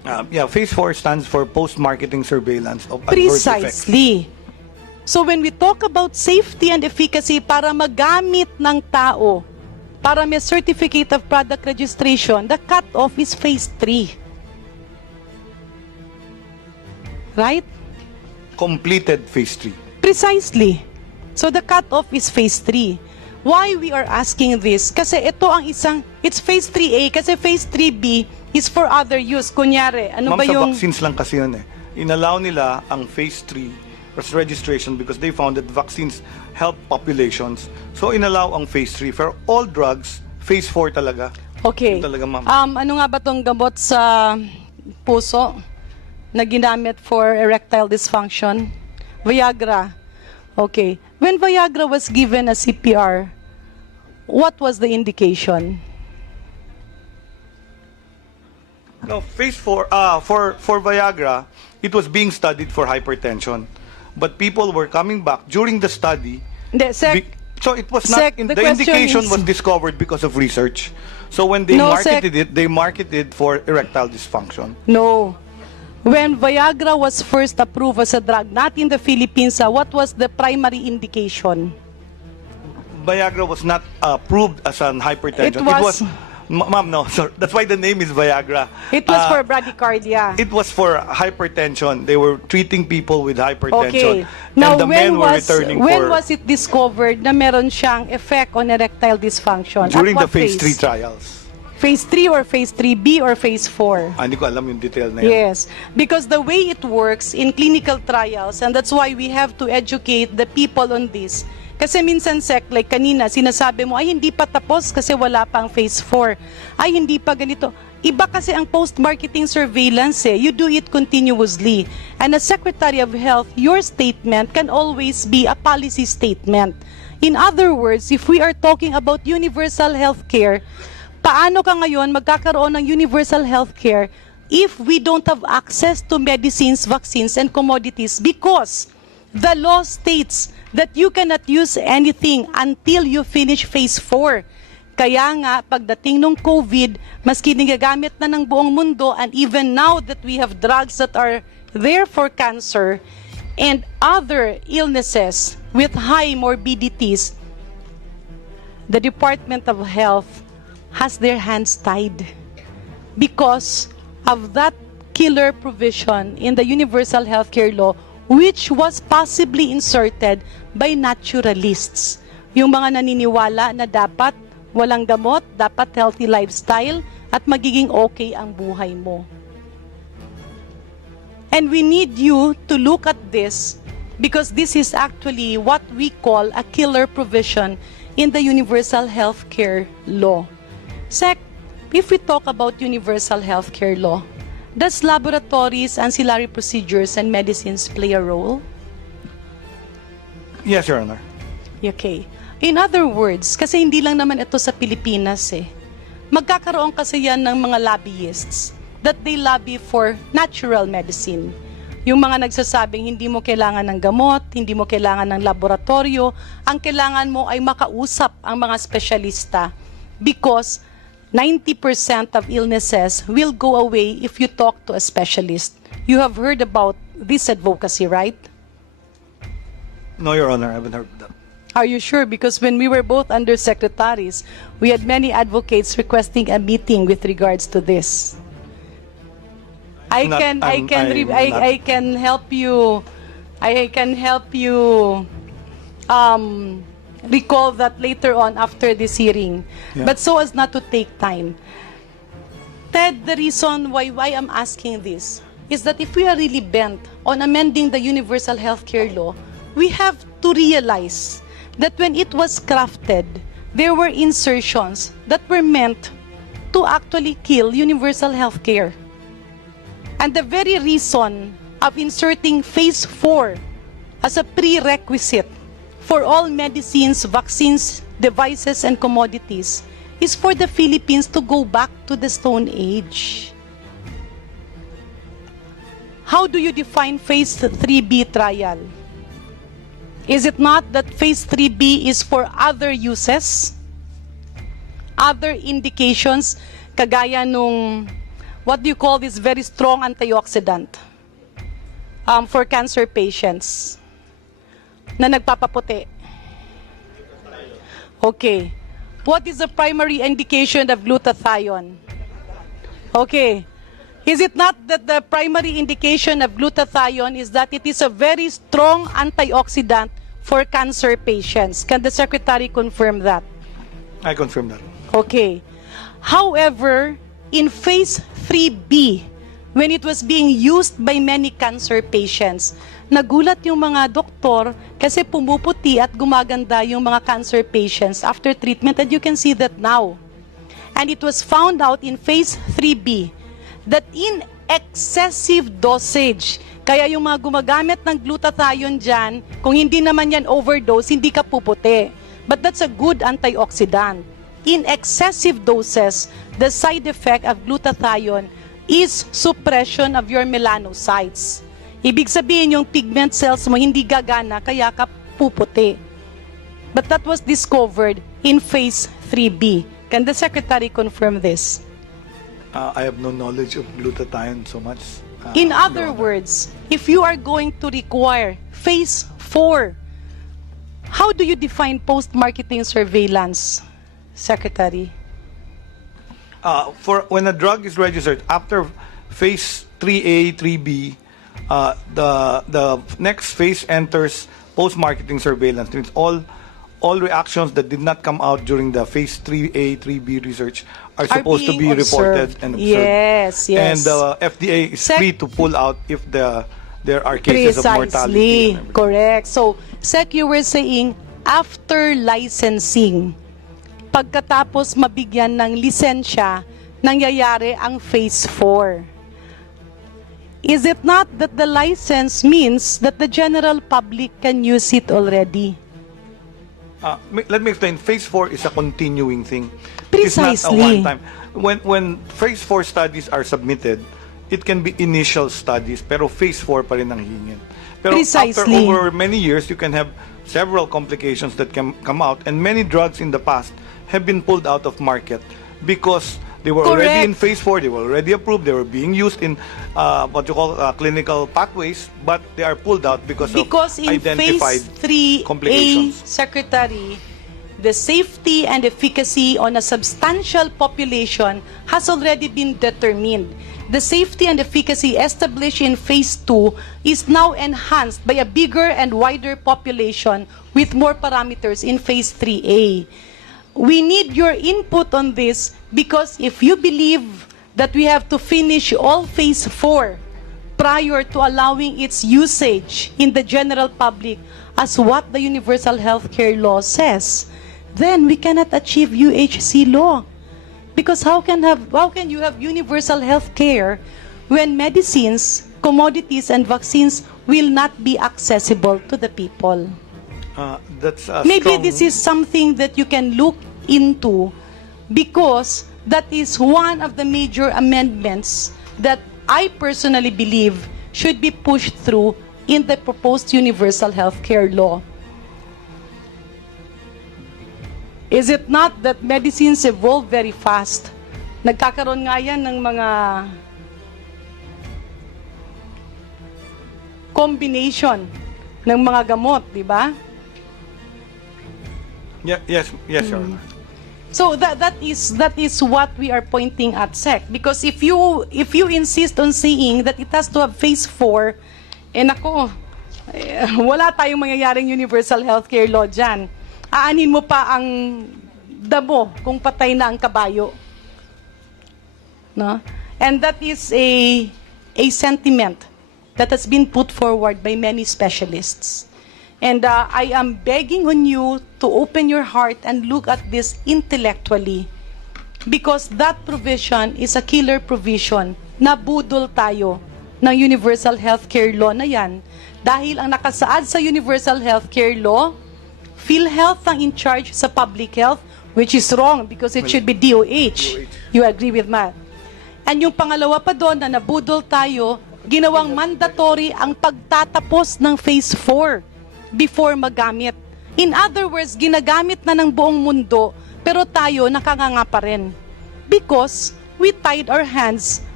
Phase 4 stands for post-marketing surveillance of adverse effects. Precisely. So when we talk about safety and efficacy para magamit ng tao, para may certificate of product registration, the cut-off is phase 3. Right? Completed phase 3. Precisely. So the cut-off is phase 3. Why we are asking this? Kasi ito ang it's phase 3A, kasi phase 3B is for other use. Kunyari, ano Ma'am, ba sa yung... vaccines lang kasi yun eh. Inallow nila ang phase 3 registration because they found that vaccines help populations. So inallow ang phase 3. For all drugs, phase 4 talaga. Okay. Yun talaga, ma'am. Ano nga ba tong gamot sa puso na ginamit for erectile dysfunction? Viagra. Okay. When Viagra was given a CPR, what was the indication? No, phase 4, for Viagra, it was being studied for hypertension. But people were coming back during the study. Hindi, So it was not, the the indication question is- was discovered because of research. So when they No, marketed it, they marketed for erectile dysfunction. No. When Viagra was first approved as a drug, not in the Philippines, what was the primary indication? Viagra was not approved as an hypertension. It was- Ma'am, no, sir. That's why the name is Viagra. It was for bradycardia. It was for hypertension. They were treating people with Okay. hypertension. Now, and the men were returning when for was it discovered na meron siyang effect on erectile dysfunction? during At the what phase 3 trials. Phase 3 or phase 3B or phase 4? Hindi ko alam yung detail na yan. Yes, because the way it works in clinical trials, and that's why we have to educate the people on this. Kasi minsan, Sec, like kanina, sinasabi mo, ay hindi pa tapos kasi wala pang phase 4. Ay hindi pa ganito. Iba kasi ang post-marketing surveillance eh. You do it continuously. And as Secretary of Health, your statement can always be a policy statement. In other words, if we are talking about universal health care, paano ka ngayon magkakaroon ng universal health care if we don't have access to medicines, vaccines, and commodities? Because the law states that you cannot use anything until you finish phase 4. Kaya nga, pagdating ng COVID, maski nagagamit na ng buong mundo, and even now that we have drugs that are there for cancer and other illnesses with high morbidities, the Department of Health has their hands tied because of that killer provision in the Universal Healthcare Law, which was possibly inserted by naturalists. Yung mga naniniwala na dapat walang gamot, dapat healthy lifestyle, at magiging okay ang buhay mo. And we need you to look at this because this is actually what we call a killer provision in the Universal Healthcare Law. Sec, if we talk about Universal Healthcare Law, does laboratories, ancillary procedures, and medicines play a role? Yes, Your Honor. Okay. In other words, kasi hindi lang naman ito sa Pilipinas eh. Magkakaroon kasi yan ng mga lobbyists that they lobby for natural medicine. Yung mga nagsasabing hindi mo kailangan ng gamot, hindi mo kailangan ng laboratorio, ang kailangan mo ay makausap ang mga espesyalista because 90% of illnesses will go away if you talk to a specialist. You have heard about this advocacy, right? No, Your Honor, I haven't heard of that. Are you sure? Because when we were both undersecretaries, we had many advocates requesting a meeting with regards to this. I can help you recall that later on after this hearing. Yeah. But so as not to take time. Ted, the reason why I'm asking this is that if we are really bent on amending the Universal Healthcare Law, we have to realize that when it was crafted, there were insertions that were meant to actually kill universal healthcare. And the very reason of inserting phase 4 as a prerequisite for all medicines, vaccines, devices, and commodities is for the Philippines to go back to the Stone Age. How do you define phase 3B trial? Is it not that phase 3B is for other uses? Other indications, kagaya nung what do you call this very strong antioxidant for cancer patients na nagpapaputi? Okay. What is the primary indication of glutathione? Okay. Is it not that the primary indication of glutathione is that it is a very strong antioxidant for cancer patients? Can the Secretary confirm that? I confirm that. Okay. However, in phase 3B, when it was being used by many cancer patients, nagulat yung mga doktor kasi pumuputi at gumaganda yung mga cancer patients after treatment, and you can see that now. And it was found out in phase 3B that in excessive dosage, kaya yung mga gumagamit ng glutathione dyan, kung hindi naman yan overdose, hindi ka puputi. But that's a good antioxidant. In excessive doses, the side effect of glutathione is suppression of your melanocytes. Ibig sabihin yung pigment cells mo hindi gagana, kaya ka puputi. But that was discovered in phase 3B. Can the Secretary confirm this? I have no knowledge of glutathione so much. In Your other Honor. words, if you are going to require phase 4, how do you define post-marketing surveillance, Secretary? For when a drug is registered after phase 3A, 3B, the next phase enters post-marketing surveillance. Means all reactions that did not come out during the phase 3A, 3B research are supposed to be being reported observed. and observed. Yes, yes. And the FDA is free to pull out if there are cases of mortality. Precisely. and everything. Correct. So, Sec, you were saying, after licensing, pagkatapos mabigyan ng lisensya, nangyayari ang phase 4. Is it not that the license means that the general public can use it already? Let me explain. Phase 4 is a continuing thing. It's not a Precisely. one-time. When phase 4 studies are submitted, it can be initial studies, pero phase 4 pa rin ang hingin. Pero after Precisely. over many years, you can have several complications that can come out, and many drugs in the past have been pulled out of market because they were already in Correct. phase 4, they were already approved, they were being used in what you call clinical pathways, but they are pulled out because of Because in identified phase 3A, complications. Secretary, the safety and efficacy on a substantial population has already been determined. The safety and efficacy established in phase 2 is now enhanced by a bigger and wider population with more parameters in phase 3A. We need your input on this because if you believe that we have to finish all phase 4 prior to allowing its usage in the general public as what the Universal Healthcare Law says, then we cannot achieve UHC law. Because how can you have universal health care when medicines, commodities, and vaccines will not be accessible to the people? That's a Maybe strong- this is something that you can look into because that is one of the major amendments that I personally believe should be pushed through in the proposed universal health care law. Is it not that medicines evolve very fast? Nagkakaroon nga yan ng mga combination ng mga gamot, di ba? Yes, Your Honor. So that is what we are pointing at, Sec. Because if you insist on saying that it has to have phase 4, wala tayong mangyayaring universal healthcare law dyan. Aanin mo pa ang damo kung patay na ang kabayo. No? And that is a sentiment that has been put forward by many specialists. And I am begging on you to open your heart and look at this intellectually. Because that provision is a killer provision. Nabudol tayo ng universal healthcare law na yan. Dahil ang nakasaad sa universal healthcare law, PhilHealth ang in charge sa public health, which is wrong because it should be DOH. You agree with that? And yung pangalawa pa doon na nabudol tayo, ginawang mandatory ang pagtatapos ng phase 4 before magamit. In other words, ginagamit na ng buong mundo, pero tayo nakanganga pa rin. Because we tied our hands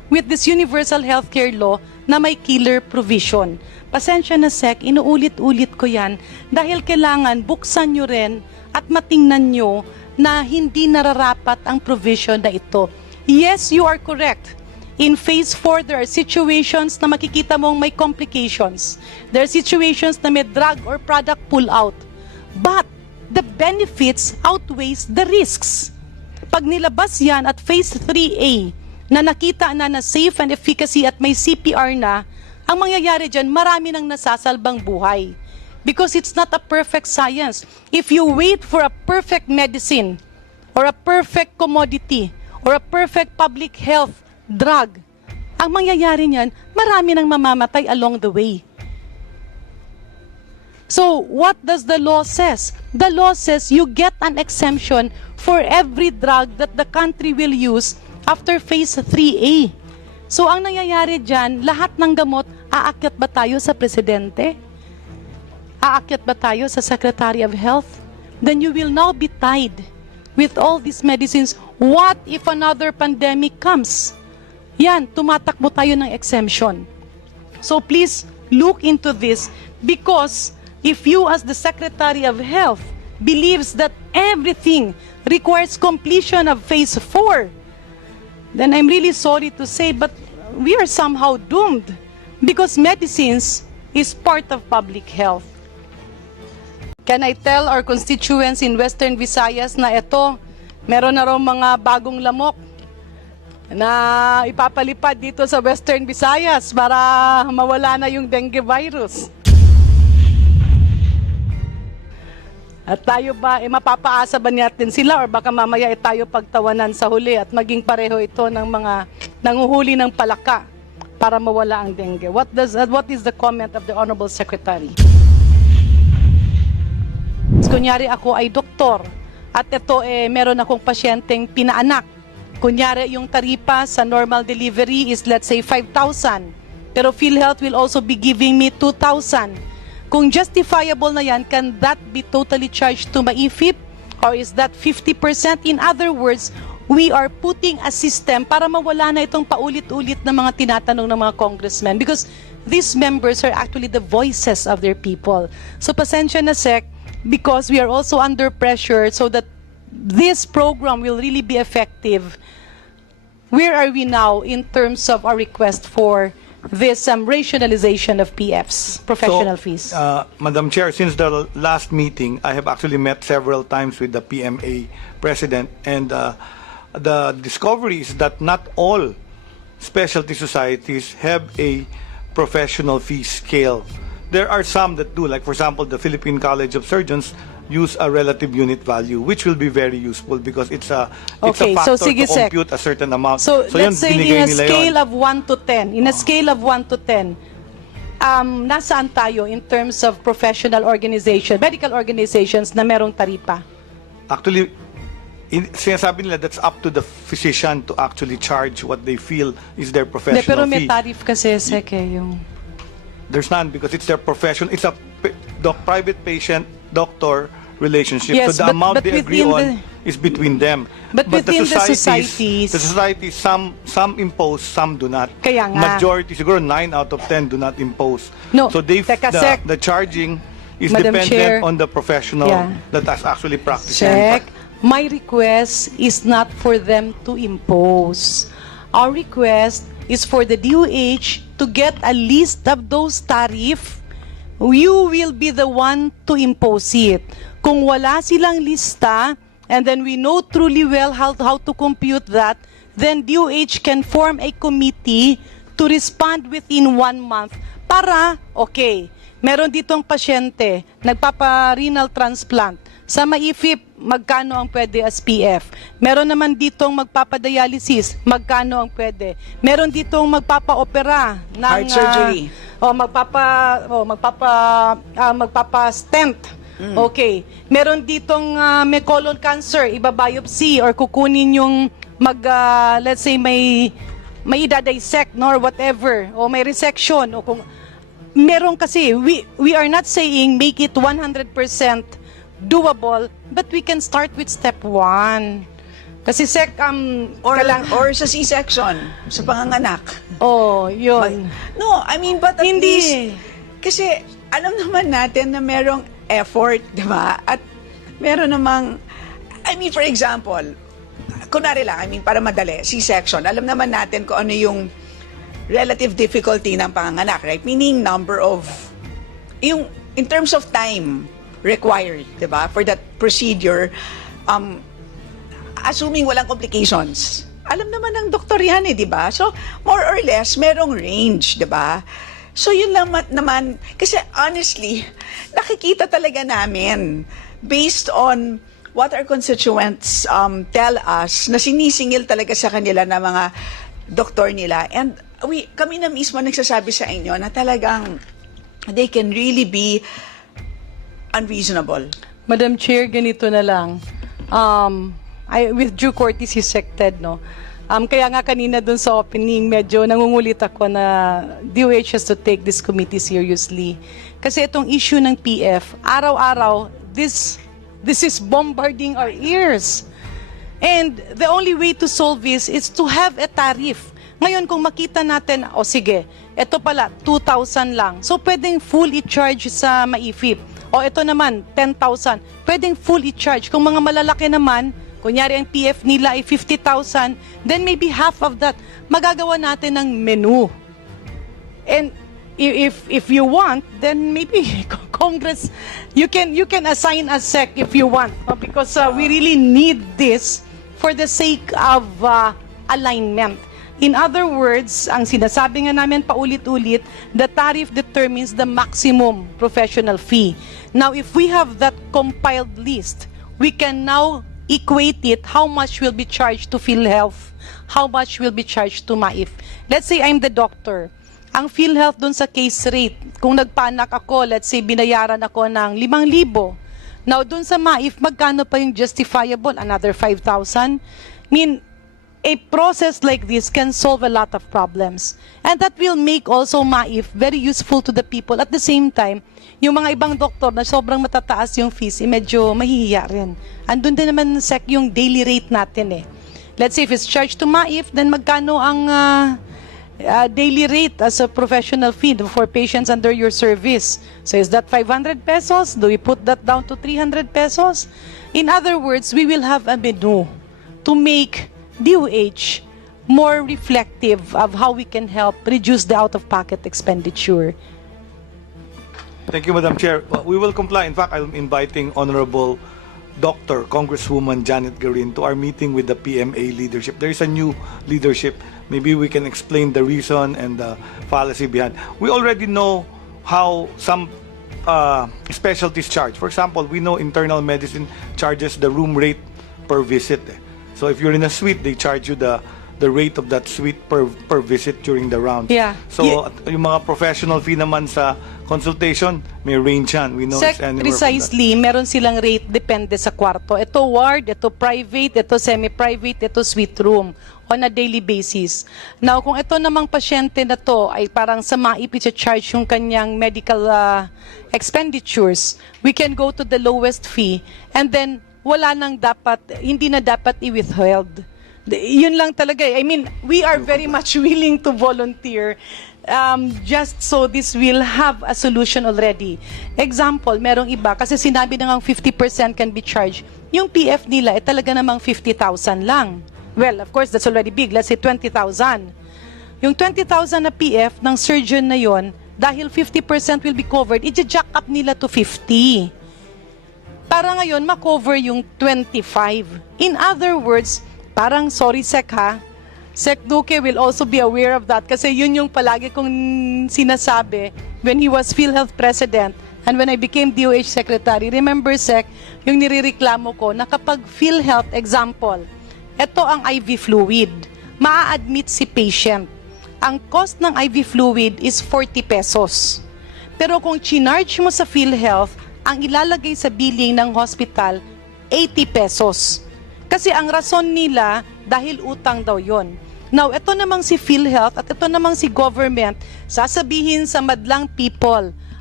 with this universal healthcare law na may killer provision. Pasensya na Sec, inuulit-ulit ko yan dahil kailangan buksan nyo rin at matingnan nyo na hindi nararapat ang provision na ito. Yes, you are correct. In phase 4, there are situations na makikita mong may complications. There are situations na may drug or product pull out. But the benefits outweighs the risks. Pag nilabas yan at phase 3A, na nakita na safe and efficacy at may CPR na, ang mangyayari dyan, marami nang nasasalbang buhay. Because it's not a perfect science. If you wait for a perfect medicine, or a perfect commodity, or a perfect public health drug, ang mangyayari niyan, marami nang mamamatay along the way. So, what does the law says? The law says you get an exemption for every drug that the country will use after phase 3A. So, ang nangyayari dyan, lahat ng gamot, aakyat ba tayo sa presidente? Aakyat ba tayo sa Secretary of Health? Then you will now be tied with all these medicines. What if another pandemic comes? Yan, tumatakbo tayo ng exemption. So please look into this because if you as the Secretary of Health believes that everything requires completion of phase 4, then I'm really sorry to say, but we are somehow doomed because medicines is part of public health. Can I tell our constituents in Western Visayas na ito, meron na raw mga bagong lamok na ipapalipad dito sa Western Visayas para mawala na yung dengue virus. At tayo ba, mapapaasa ba natin sila or baka mamaya tayo pagtawanan sa huli at maging pareho ito ng mga nanguhuli ng palaka para mawala ang dengue? What is the comment of the Honorable Secretary? Kunyari ako ay doktor at ito meron akong pasyenteng pinaanak. Kunyari yung taripa sa normal delivery is let's say 5,000. Pero PhilHealth will also be giving me 2,000. Kung justifiable na yan, can that be totally charged to maifip? Or is that 50%? In other words, we are putting a system para mawala na itong paulit-ulit na mga tinatanong ng mga congressmen because these members are actually the voices of their people. So pasensya na Sec, because we are also under pressure so that this program will really be effective. Where are we now in terms of our request for this rationalization of PFs, professional fees? Madam Chair, since the last meeting, I have actually met several times with the PMA president, and the discovery is that not all specialty societies have a professional fee scale. There are some that do, like for example, the Philippine College of Surgeons use a relative unit value, which will be very useful because it's a factor to compute a certain amount. So let's say in a scale yun. of 1 to 10, nasaan tayo in terms of professional organization, medical organizations na merong taripa? Actually, sinasabi nila that's up to the physician to actually charge what they feel is their professional Pero may fee. tarif kasi, Sek, yung... There's none because it's their profession. It's a private patient-doctor relationship. Yes, so the amount they agree within on is between them. But within the societies, some impose, some do not. Kaya nga. Majority, siguro 9 out of 10 do not impose. No, so Sec, the charging is Madam dependent Chair, on the professional that is actually practicing. Check. My request is not for them to impose. Our request is for the DOH to get a list of those tariff. You will be the one to impose it. Kung wala silang lista, and then we know truly well how to compute that, then DOH can form a committee to respond within 1 month para, okay, meron ditong pasyente, nagpapa-renal transplant. Sa maifip, magkano ang pwede as PF? Meron naman ditong magpapadialysis, magkano ang pwede? Meron ditong magpapa-opera ng heart surgery. magpapa-stent. Okay. Meron ditong may colon cancer, iba-biopsy or kukunin yung let's say may idadissect or whatever, o may resection, o kung meron kasi, we are not saying make it 100% doable, but we can start with step 1. Kasi Sec, Or sa C-section, sa panganganak. oh, yun. No, I mean, but at Hindi. least, kasi alam naman natin na merong effort, di ba? At meron namang, I mean, for example, kunwari lang, I mean, para madali, C-section, alam naman natin kung ano yung relative difficulty ng panganganak, right? Meaning number of, yung, in terms of time required, di ba? For that procedure, assuming walang complications. Alam naman ng doktor yan di ba? So, more or less, merong range, di ba? So, yun lang naman, kasi honestly, nakikita talaga namin, based on what our constituents tell us, na sinisingil talaga sa kanila na mga doktor nila. And kami na mismo nagsasabi sa inyo na talagang they can really be unreasonable. Madam Chair, ganito na lang. With due courtesy sected, no? Kaya nga kanina dun sa opening, medyo nangungulit ako na DOH has to take this committee seriously. Kasi itong issue ng PF, araw-araw, this is bombarding our ears. And the only way to solve this is to have a tariff. Ngayon, kung makita natin, sige, ito pala, 2,000 lang. So, pwedeng full i-charge sa maifip. O ito naman, 10,000. Pwedeng full i-charge. Kung mga malalaki naman, kunyari ang PF nila ay 50,000, then maybe half of that, magagawa natin ng menu. And if you want, then maybe Congress, you can assign a SEC if you want. Because we really need this for the sake of alignment. In other words, ang sinasabi nga namin paulit-ulit, the tariff determines the maximum professional fee. Now, if we have that compiled list, we can now equate it, how much will be charged to PhilHealth, how much will be charged to MAIF. Let's say I'm the doctor. Ang PhilHealth dun sa case rate, kung nagpanak ako, let's say binayaran ako ng 5,000. Now, dun sa MAIF, magkano pa yung justifiable? Another 5,000? I mean, a process like this can solve a lot of problems. And that will make also MAIF very useful to the people. At the same time, yung mga ibang doktor na sobrang matataas yung fees, medyo mahihiya rin. Andun din naman SEC yung daily rate natin Let's say if it's charged to MAIF, then magkano ang daily rate as a professional fee for patients under your service? So is that 500 pesos? Do we put that down to 300 pesos? In other words, we will have a menu to make DOH more reflective of how we can help reduce the out-of-pocket expenditure. Thank you, Madam Chair. We will comply. In fact, I'm inviting Honorable Dr. Congresswoman Janet Garin to our meeting with the PMA leadership. There is a new leadership. Maybe we can explain the reason and the fallacy behind. We already know how some specialties charge. For example, we know internal medicine charges the room rate per visit. So if you're in a suite, they charge you the rate of that suite per visit during the round. Yeah. So yung mga professional fee naman sa consultation, may range yan. We know it's anywhere precisely, meron silang rate depende sa kwarto. Ito ward, ito private, ito semi-private, ito suite room on a daily basis. Now, kung ito namang pasyente na to ay parang sa MAIP i-charge yung kanyang medical expenditures, we can go to the lowest fee and then wala nang dapat, hindi na dapat i-withheld. Yun lang talaga. I mean, we are very much willing to volunteer just so this will have a solution already. Example, merong iba, kasi sinabi na nga 50% can be charged. Yung PF nila, talaga namang 50,000 lang. Well, of course, that's already big. Let's say 20,000. Yung 20,000 na PF ng surgeon na yon, dahil 50% will be covered, i-jack up nila to 50. Para ngayon, makover yung 25. In other words, parang, sorry Sec ha, Sec Duque will also be aware of that kasi yun yung palagi kong sinasabi when he was PhilHealth President and when I became DOH Secretary. Remember Sec, yung nirereklamo ko na kapag PhilHealth, example, ito ang IV fluid, maa-admit si patient. Ang cost ng IV fluid is 40 pesos. Pero kung chinarge mo sa PhilHealth, ang ilalagay sa billing ng hospital, 80 pesos. Kasi ang rason nila, dahil utang daw yon. Now, ito namang si PhilHealth at ito namang si government, sasabihin sa madlang people,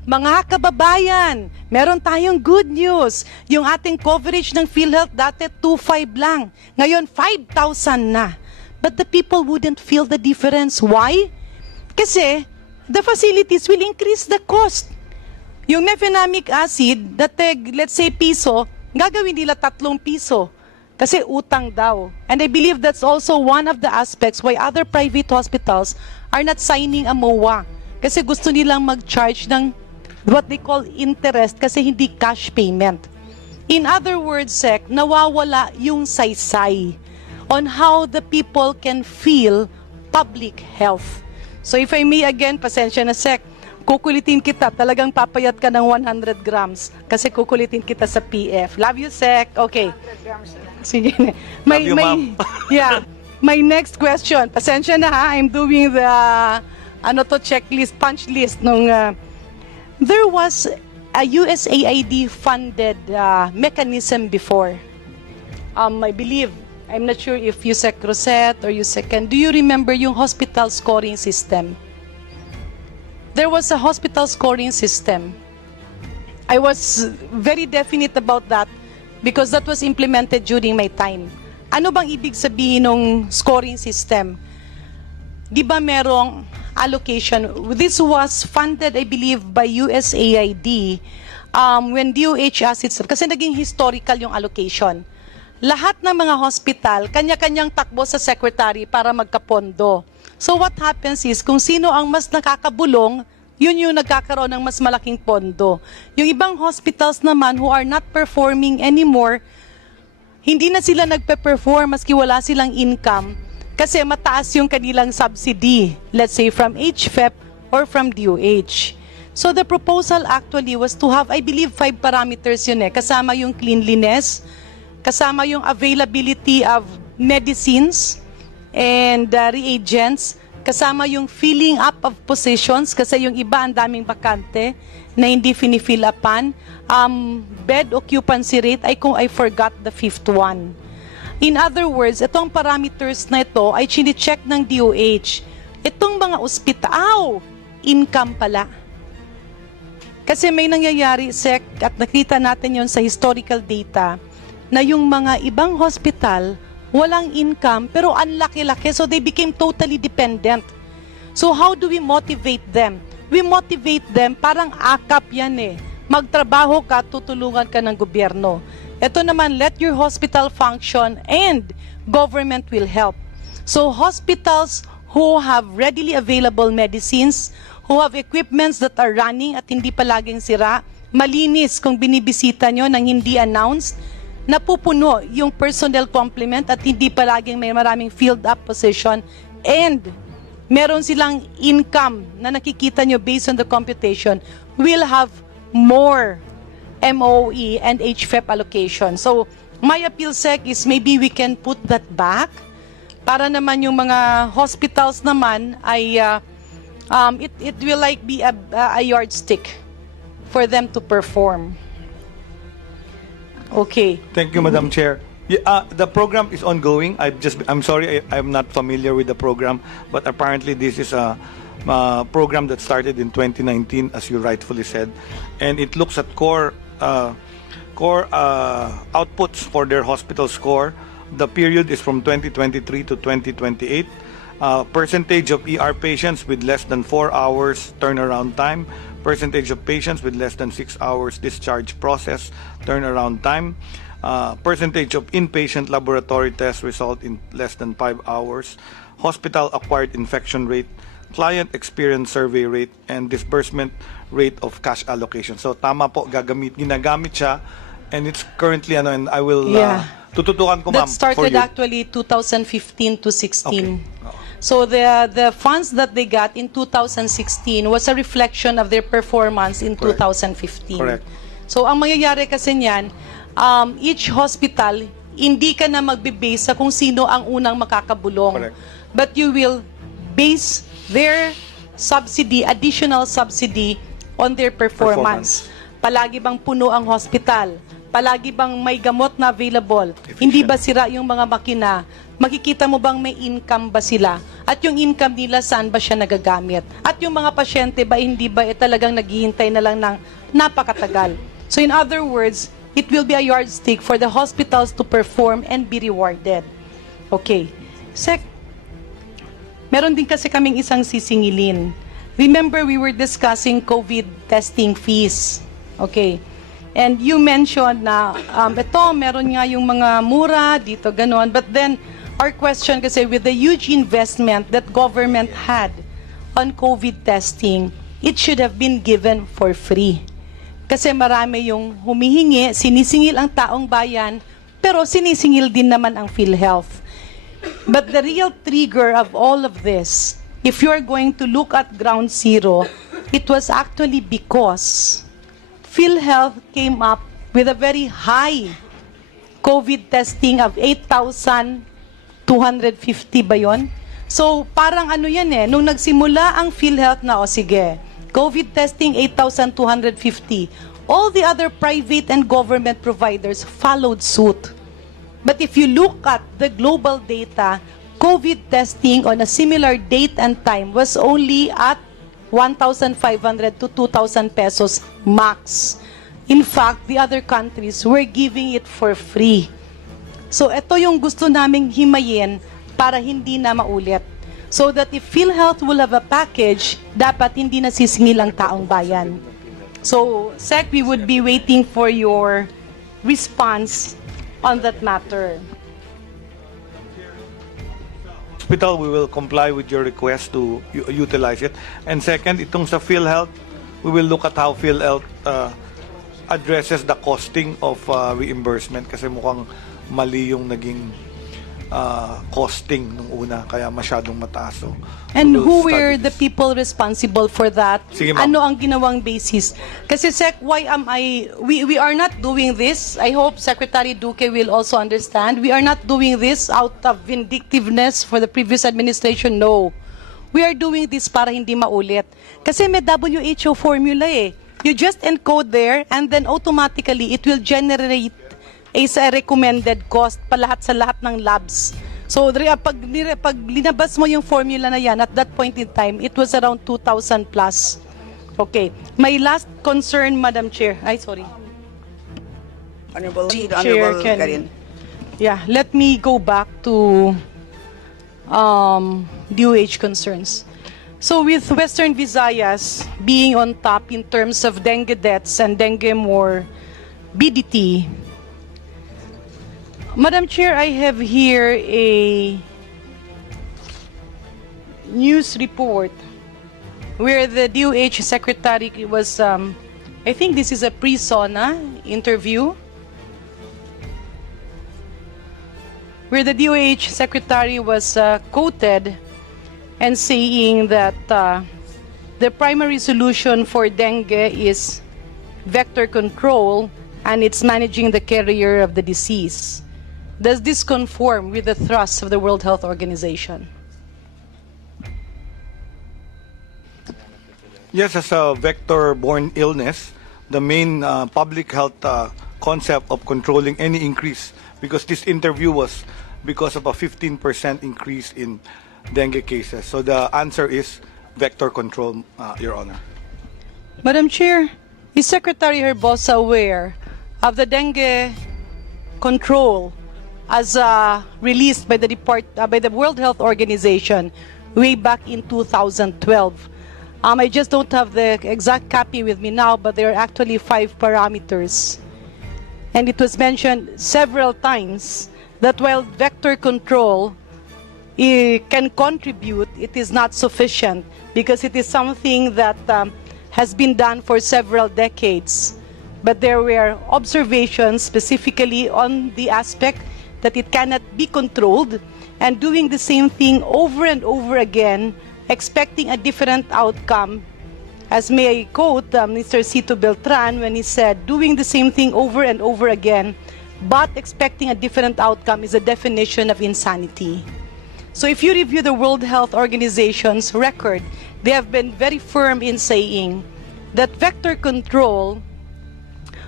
Mga kababayan, meron tayong good news. Yung ating coverage ng PhilHealth dati 2,500 lang. Ngayon 5,000 na. But the people wouldn't feel the difference. Why? Kasi the facilities will increase the cost. Yung mefenamic acid, dati let's say piso, gagawin nila 3 piso. Kasi utang daw. And I believe that's also one of the aspects why other private hospitals are not signing a MOA. Kasi gusto nilang mag-charge ng what they call interest kasi hindi cash payment. In other words, Sec, nawawala yung saysay on how the people can feel public health. So if I may again, pasensya na Sec, kukulitin kita, talagang papayat ka ng 100 grams kasi kukulitin kita sa PF. Love you, Sec. Okay. Sige na. Love you, ma'am. Yeah. My next question. Pasensya na ha, I'm doing the checklist, punch list nung there was a USAID funded mechanism before. I believe, I'm not sure if USEC Rosette or USEC, do you remember yung hospital scoring system? There was a hospital scoring system. I was very definite about that because that was implemented during my time. Ano bang ibig sabihin ng scoring system? Di ba merong allocation? This was funded, I believe, by USAID when DOH asked itself, kasi naging historical yung allocation. Lahat ng mga hospital, kanya-kanyang takbo sa secretary para magkapondo. So what happens is, kung sino ang mas nakakabulong, yun yung nagkakaroon ng mas malaking pondo. Yung ibang hospitals naman who are not performing anymore, hindi na sila nagpe-perform maski wala silang income, kasi mataas yung kanilang subsidy, let's say from HFEP or from DOH. So the proposal actually was to have, I believe, 5 parameters yun eh. Kasama yung cleanliness, kasama yung availability of medicines and reagents, kasama yung filling up of positions, kasi yung iba ang daming bakante na hindi fini-fill upan. Bed occupancy rate, I forgot the 5th one. In other words, itong parameters na ito ay chine-check ng DOH. Itong mga ospital, income pala. Kasi may nangyayari, Sec, at nakita natin yon sa historical data, na yung mga ibang hospital, walang income, pero ang laki-laki, so they became totally dependent. So how do we motivate them? We motivate them, parang akap yan eh. Magtrabaho ka, tutulungan ka ng gobyerno. Ito naman, let your hospital function and government will help. So hospitals who have readily available medicines, who have equipments that are running at hindi palaging sira, malinis kung binibisita nyo nang hindi announced, napupuno yung personnel complement at hindi palaging may maraming filled up position, and meron silang income na nakikita nyo based on the computation, will have more MOE and HFEP allocation. So, my appeal, Sec, is maybe we can put that back para naman yung mga hospitals naman ay it will like be a yardstick for them to perform. Okay. Thank you, Madam Chair. Yeah, the program is ongoing. I'm sorry, I'm not familiar with the program, but apparently this is a program that started in 2019, as you rightfully said, and it looks at core outputs for their hospital score. The period is from 2023 to 2028. Percentage of ER patients with less than 4 hours turnaround time, percentage of patients with less than 6 hours discharge process turnaround time, percentage of inpatient laboratory test result in less than 5 hours, hospital acquired infection rate, client experience survey rate, and disbursement rate of cash allocation. So tama po, ginagamit siya, and it's currently and I will tututukan ko, ma'am, that started for you. actually 2015 to 16. Okay. So the funds that they got in 2016 was a reflection of their performance in Correct. 2015. Correct. So ang mangyayari kasi niyan, each hospital, hindi ka na magbe-base sa kung sino ang unang makakabulong. Correct. But you will base their subsidy, additional subsidy, on their performance. Palagi bang puno ang hospital? Palagi bang may gamot na available? Hindi ba sira yung mga makina? Makikita mo bang may income ba sila? At yung income nila, saan ba siya nagagamit? At yung mga pasyente ba, hindi ba talagang naghihintay na lang ng napakatagal? So in other words, it will be a yardstick for the hospitals to perform and be rewarded. Okay. Meron din kasi kaming isang sisingilin. Remember, we were discussing COVID testing fees. Okay. And you mentioned na ito, meron nga yung mga mura dito, ganon. But then, our question kasi with the huge investment that government had on COVID testing, it should have been given for free. Kasi marami yung humihingi, sinisingil ang taong bayan, pero sinisingil din naman ang PhilHealth. But the real trigger of all of this, if you're going to look at ground zero, it was actually because PhilHealth came up with a very high COVID testing of 8,250 ba yun? So, parang ano yan eh, nung nagsimula ang PhilHealth na, sige, COVID testing 8,250, all the other private and government providers followed suit. But if you look at the global data, COVID testing on a similar date and time was only at 1,500 to 2,000 pesos max. In fact, the other countries were giving it for free. So ito yung gusto naming himayin para hindi na maulit. So that if PhilHealth will have a package, dapat hindi nasisingil ang taong bayan. So, Sec, we would be waiting for your response on that matter. Hospital, we will comply with your request to utilize it. And second, itong sa PhilHealth, we will look at how PhilHealth addresses the costing of reimbursement kasi mukhang mali yung naging costing nung una, kaya masyadong mataas. So, and we will who study were the this. people responsible for that? Sige, ma'am. Ano ang ginawang basis? Kasi Sec, why am we are not doing this. I hope Secretary Duque will also understand. We are not doing this out of vindictiveness for the previous administration. No. We are doing this para hindi maulit. Kasi may WHO formula eh. You just encode there and then automatically it will generate a recommended cost palahat sa lahat ng labs. So, pag linabas mo yung formula na yan, at that point in time, it was around 2,000 plus. Okay. My last concern, Madam Chair. Ay, sorry. Honorable Chair, Garin. Yeah, let me go back to DOH concerns. So with Western Visayas being on top in terms of dengue deaths and dengue morbidity, Madam Chair, I have here a news report where the DOH Secretary was, I think this is a pre-SONA interview, where the DOH Secretary was quoted and saying that the primary solution for dengue is vector control and it's managing the carrier of the disease. Does this conform with the thrust of the World Health Organization? Yes, as a vector-borne illness, the main public health concept of controlling any increase, because this interview was because of a 15% increase in dengue cases. So the answer is vector control, Your Honor. Madam Chair, is Secretary HERBOSA aware of the dengue control as released by the World Health Organization way back in 2012? I just don't have the exact copy with me now, but there are actually 5 parameters. And it was mentioned several times that while vector control can contribute, it is not sufficient because it is something that has been done for several decades. But there were observations specifically on the aspect that it cannot be controlled, and doing the same thing over and over again, expecting a different outcome. As may I quote Mr. Cito Beltran when he said, doing the same thing over and over again, but expecting a different outcome is a definition of insanity. So if you review the World Health Organization's record, they have been very firm in saying that vector control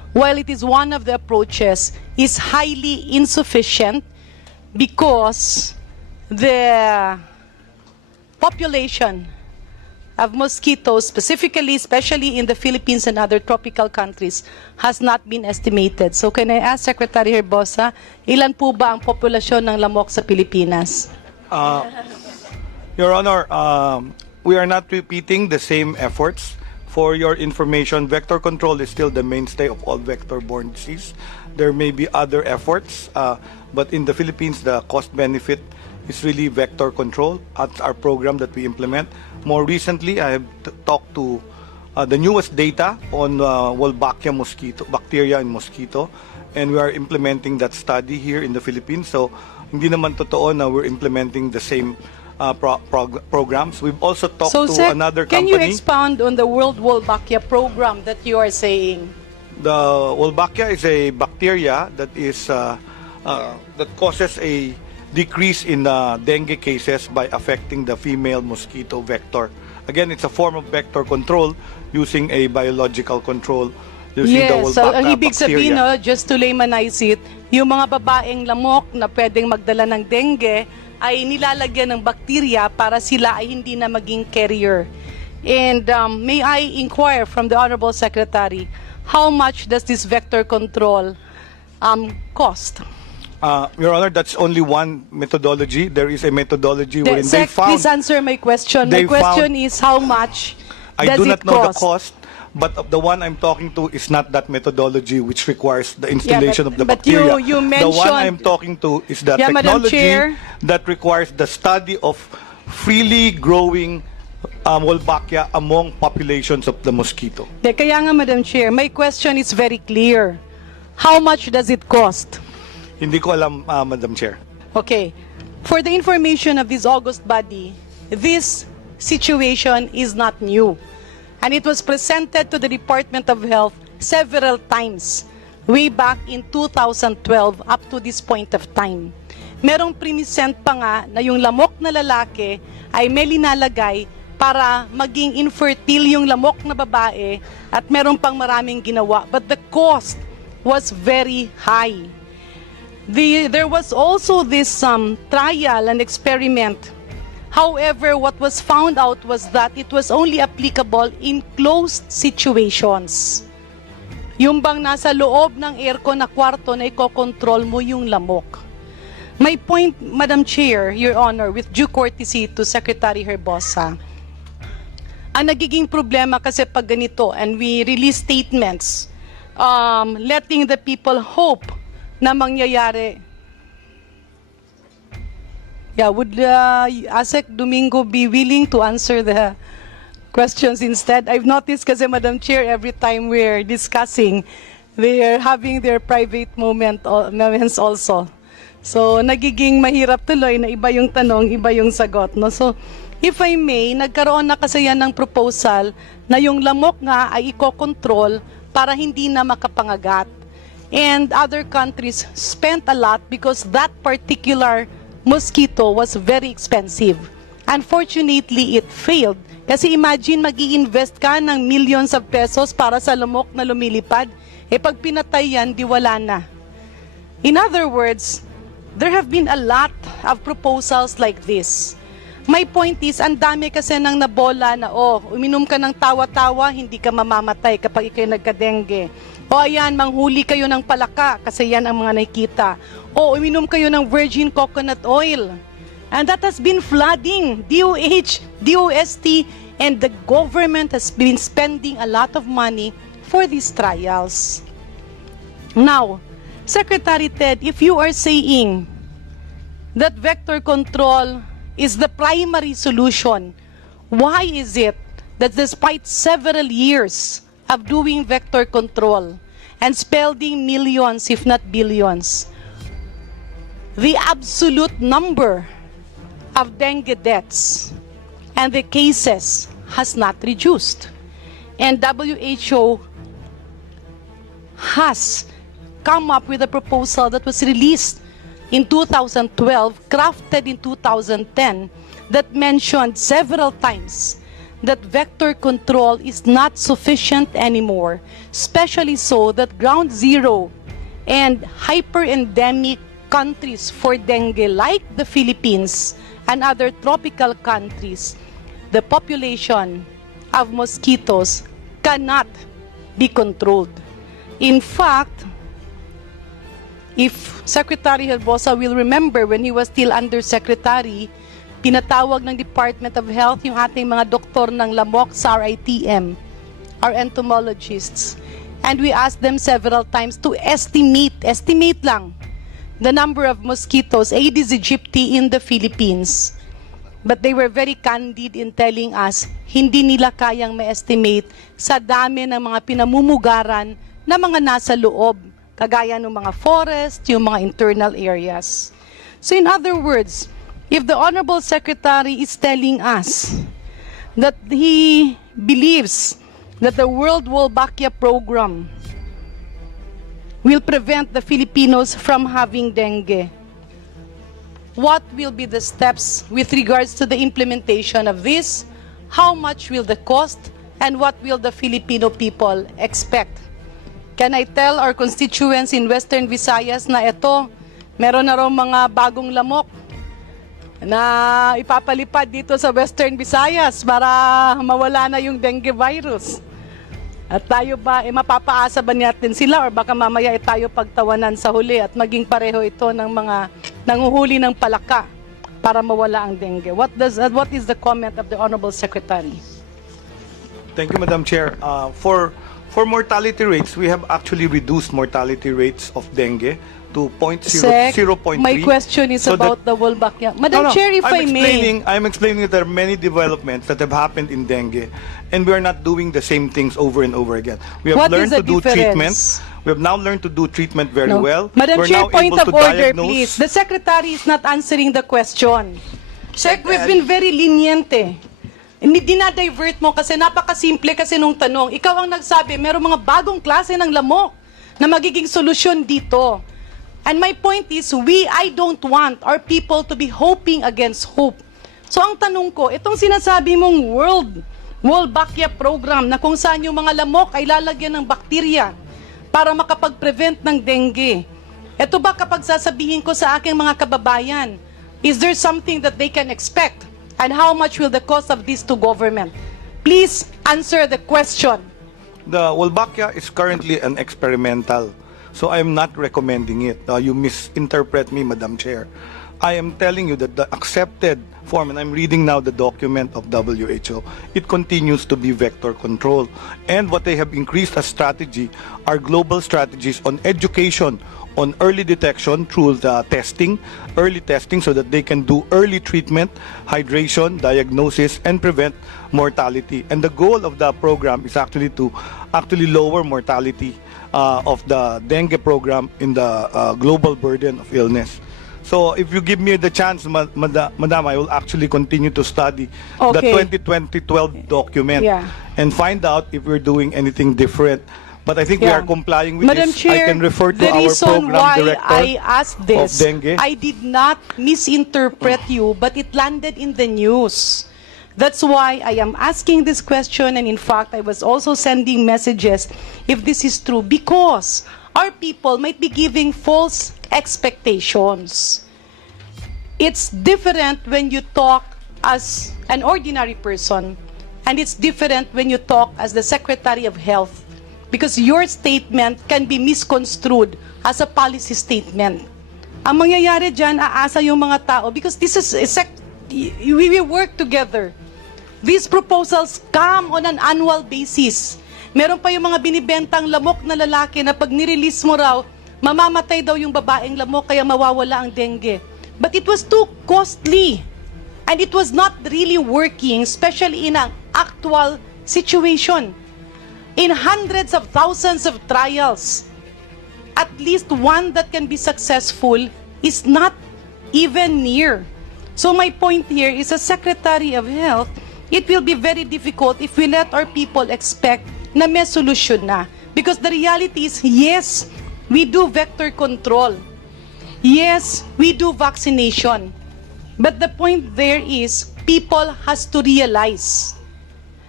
while it is one of the approaches, is highly insufficient because the population of mosquitoes, specifically, especially in the Philippines and other tropical countries, has not been estimated. So can I ask Secretary Herbosa, ilan po ba ang populasyon ng lamok sa Pilipinas? Your Honor, we are not repeating the same efforts. For your information, vector control is still the mainstay of all vector-borne disease. There may be other efforts, but in the Philippines, the cost-benefit is really vector control at our program that we implement. More recently, I have talked to the newest data on Wolbachia mosquito, bacteria in mosquito, and we are implementing that study here in the Philippines. So, hindi naman totoo na we're implementing the same programs. We've also talked to Sec, another can company. you expound on the World Wolbachia program that you are saying? The Wolbachia is a bacteria that is that causes a decrease in dengue cases by affecting the female mosquito vector. Again, it's a form of vector control using a biological control using the Yes, so Wolbachia ang ibig sabihin, bacteria. no, just to laymanize it, yung mga babaeng lamok na pwedeng magdala ng dengue ay nilalagyan ng bakterya para sila ay hindi na maging carrier. And may I inquire from the Honorable Secretary, how much does this vector control cost? Your Honor, that's only one methodology. There is a methodology wherein they Sec, found... please answer my question. My they question found- is how much I does do it not know the cost? cost, but the one I'm talking to is not that methodology which requires the installation of the but bacteria. you The one I'm mentioned- talking to is the Yeah, Madam technology Chair. that requires the study of freely growing Wolbachia among populations of the mosquito. Kaya nga, Madam Chair, my question is very clear. How much does it cost? Hindi ko alam, Madam Chair. Okay. For the information of this august body, this situation is not new. And it was presented to the Department of Health several times, way back in 2012 up to this point of time. Merong prinisent pa nga na yung lamok na lalaki ay may linalagay para maging infertile yung lamok na babae at meron pang maraming ginawa. But the cost was very high. There was also this trial and experiment. However, what was found out was that it was only applicable in closed situations. Yung bang nasa loob ng aircon na kwarto na ikokontrol mo yung lamok. My point, Madam Chair, Your Honor, with due courtesy to Secretary Herbosa, ang nagiging problema kasi pag ganito and we release statements letting the people hope na mangyayari. Yeah, would ASEC Domingo be willing to answer the questions instead? I've noticed kasi, Madam Chair, every time we're discussing, they are having their private moments also. So, nagiging mahirap tuloy na iba yung tanong, iba yung sagot. No? So, if I may, nagkaroon na kasi yan ng proposal na yung lamok nga ay iko-control para hindi na makapangagat. And other countries spent a lot because that particular mosquito was very expensive. Unfortunately, it failed. Kasi imagine, mag-i-invest ka ng millions of pesos para sa lamok na lumilipad. Pag pinatay yan, di wala na. In other words, there have been a lot of proposals like this. My point is, ang dami kasi nang nabola na, uminom ka ng tawa-tawa, hindi ka mamamatay kapag ikay nagka-dengue. O ayan, manghuli kayo ng palaka kasi yan ang mga nakikita. O uminom kayo ng virgin coconut oil. And that has been flooding DOH, DOST, and the government has been spending a lot of money for these trials. Now, Secretary Ted, if you are saying that vector control is the primary solution, why is it that despite several years of doing vector control and spending millions, if not billions, the absolute number of dengue deaths and the cases has not reduced? And WHO has come up with a proposal that was released in 2012, crafted in 2010, that mentioned several times that vector control is not sufficient anymore, especially so that ground zero and hyper-endemic countries for dengue like the Philippines and other tropical countries, the population of mosquitoes cannot be controlled. In fact, if Secretary Herbosa will remember, when he was still Undersecretary, pinatawag ng Department of Health yung ating mga doktor ng lamok sa RITM, our entomologists, and we asked them several times to estimate lang, the number of mosquitoes, Aedes aegypti, in the Philippines. But they were very candid in telling us, hindi nila kayang ma-estimate sa dami ng mga pinamumugaran na mga nasa loob, kagaya ng mga forest, yung mga internal areas. So in other words, if the Honorable Secretary is telling us that he believes that the World Wolbachia Program will prevent the Filipinos from having dengue, what will be the steps with regards to the implementation of this? How much will the cost? And what will the Filipino people expect? Can I tell our constituents in Western Visayas na ito, meron na raw mga bagong lamok na ipapalipad dito sa Western Visayas para mawala na yung dengue virus? At tayo ba, mapapaasa ba natin sila, or baka mamaya tayo pagtawanan sa huli at maging pareho ito ng mga nanguhuli ng palaka para mawala ang dengue? What is the comment of the Honorable Secretary? Thank you, Madam Chair. For mortality rates, we have actually reduced mortality rates of dengue to Sec, 0.3. my question is so about the Wolbachia. Madam Chair, if I may. I'm explaining that there are many developments that have happened in dengue, and we are not doing the same things over and over again. We have What learned is to the do treatment. difference? We have now learned to do treatment very No. well. Madam We're Chair, now point able of to order, diagnose. please. The Secretary is not answering the question. Sec, we've been very lenient eh. Hindi dinadivert mo kasi napakasimple kasi nung tanong. Ikaw ang nagsabi, merong mga bagong klase ng lamok na magiging solusyon dito. And my point is, I don't want our people to be hoping against hope. So ang tanong ko, itong sinasabi mong Wolbachia Program na kung saan yung mga lamok ay lalagyan ng bakterya para makapag-prevent ng dengue. Ito ba kapag sasabihin ko sa aking mga kababayan, is there something that they can expect? And how much will the cost of this to government? Please answer the question. The Wolbachia is currently an experimental, so I am not recommending it. You misinterpret me, Madam Chair. I am telling you that the accepted form, and I'm reading now the document of WHO, it continues to be vector control. And what they have increased as strategy are global strategies on education, on early detection through the early testing so that they can do early treatment, hydration, diagnosis, and prevent mortality. And the goal of the program is actually to lower mortality of the dengue program in the global burden of illness. So if you give me the chance, Madam, I will actually continue to study the 2012 document and find out if we're doing anything different. But I think we are complying with Madam this. Chair, I can refer to the our reason program why director I asked this, of dengue. I did not misinterpret you, but it landed in the news. That's why I am asking this question, and in fact, I was also sending messages if this is true, because our people might be giving false expectations. It's different when you talk as an ordinary person, and it's different when you talk as the Secretary of Health, because your statement can be misconstrued as a policy statement. Ang mangyayari dyan, aasa yung mga tao, because this is we will work together. These proposals come on an annual basis. Meron pa yung mga binibentang lamok na lalaki na pag nirelease mo raw, mamamatay daw yung babaeng lamok kaya mawawala ang dengue. But it was too costly. And it was not really working, especially in an actual situation. In hundreds of thousands of trials, at least one that can be successful is not even near. So my point here is, as Secretary of Health, it will be very difficult if we let our people expect na may solusyon na. Because the reality is, yes, we do vector control. Yes, we do vaccination. But the point there is, people has to realize